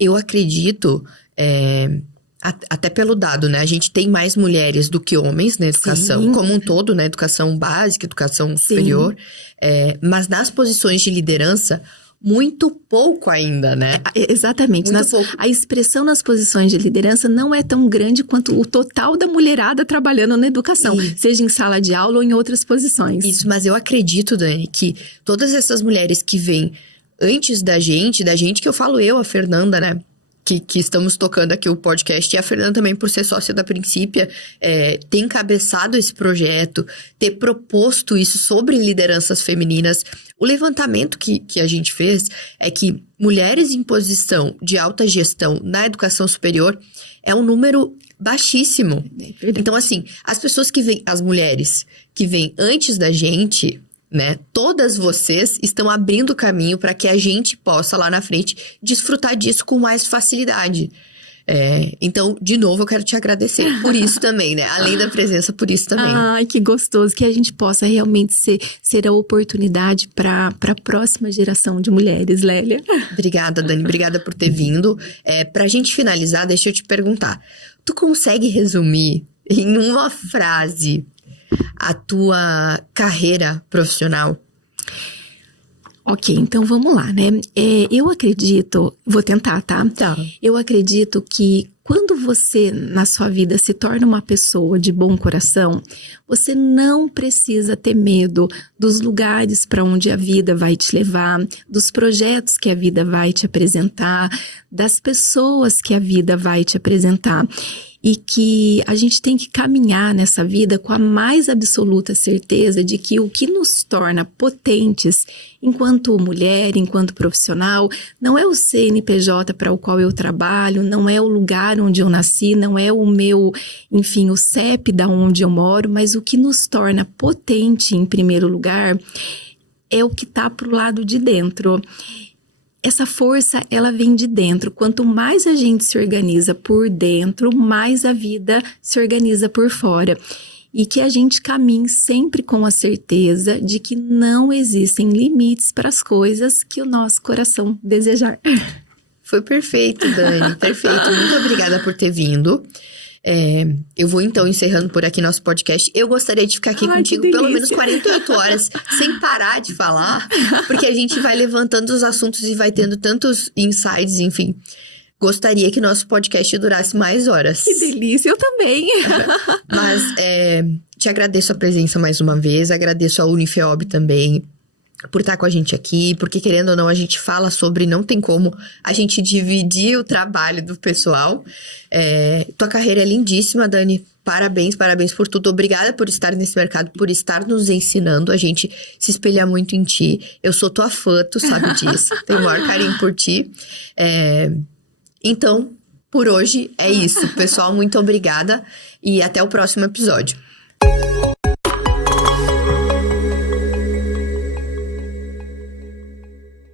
Eu acredito... Até pelo dado, né? A gente tem mais mulheres do que homens na educação, Sim. Como um todo, né? Educação básica, educação superior. Mas nas posições de liderança, muito pouco ainda, né? Exatamente. Muito pouco. A expressão nas posições de liderança não é tão grande quanto o total da mulherada trabalhando na educação, seja em sala de aula ou em outras posições. Isso, mas eu acredito, Dani, que todas essas mulheres que vêm antes da gente que eu falo a Fernanda, né? Que estamos tocando aqui o podcast, e a Fernanda também, por ser sócia da Princípia, ter encabeçado esse projeto, ter proposto isso sobre lideranças femininas. O levantamento que a gente fez é que mulheres em posição de alta gestão na educação superior é um número baixíssimo. Então, assim, as mulheres que vêm antes da gente... né? Todas vocês estão abrindo caminho para que a gente possa lá na frente desfrutar disso com mais facilidade. Então, de novo, eu quero te agradecer por isso também, né? Além da presença, por isso também. Ai, que gostoso, que a gente possa realmente ser a oportunidade para a próxima geração de mulheres, Lélia. Obrigada, Dani. Obrigada por ter vindo. Pra gente finalizar, deixa eu te perguntar. Tu consegue resumir em uma frase a tua carreira profissional? Ok, então vamos lá, né? Eu acredito, vou tentar, tá? Tá. Eu acredito que quando você, na sua vida, se torna uma pessoa de bom coração, você não precisa ter medo dos lugares para onde a vida vai te levar, dos projetos que a vida vai te apresentar, das pessoas que a vida vai te apresentar. E que a gente tem que caminhar nessa vida com a mais absoluta certeza de que o que nos torna potentes enquanto mulher, enquanto profissional, não é o CNPJ para o qual eu trabalho, não é o lugar onde eu nasci, não é o meu, enfim, o CEP da onde eu moro, mas o que nos torna potente em primeiro lugar é o que está pro lado de dentro. Essa força, ela vem de dentro. Quanto mais a gente se organiza por dentro, mais a vida se organiza por fora. E que a gente caminhe sempre com a certeza de que não existem limites para as coisas que o nosso coração desejar. Foi perfeito, Dani. Perfeito. Muito obrigada por ter vindo. Eu vou então encerrando por aqui nosso podcast. Eu gostaria de ficar aqui contigo pelo menos 48 horas sem parar de falar, porque a gente vai levantando os assuntos e vai tendo tantos insights, enfim. Gostaria que nosso podcast durasse mais horas. Que delícia, eu também. Mas te agradeço a presença mais uma vez, agradeço a Unifeob também por estar com a gente aqui, porque querendo ou não, a gente fala sobre, não tem como a gente dividir o trabalho do pessoal. Tua carreira é lindíssima, Dani. Parabéns por tudo. Obrigada por estar nesse mercado, por estar nos ensinando. A gente se espelha muito em ti. Eu sou tua fã, tu sabe disso. Tenho o maior carinho por ti. Então, por hoje é isso. Pessoal, muito obrigada e até o próximo episódio.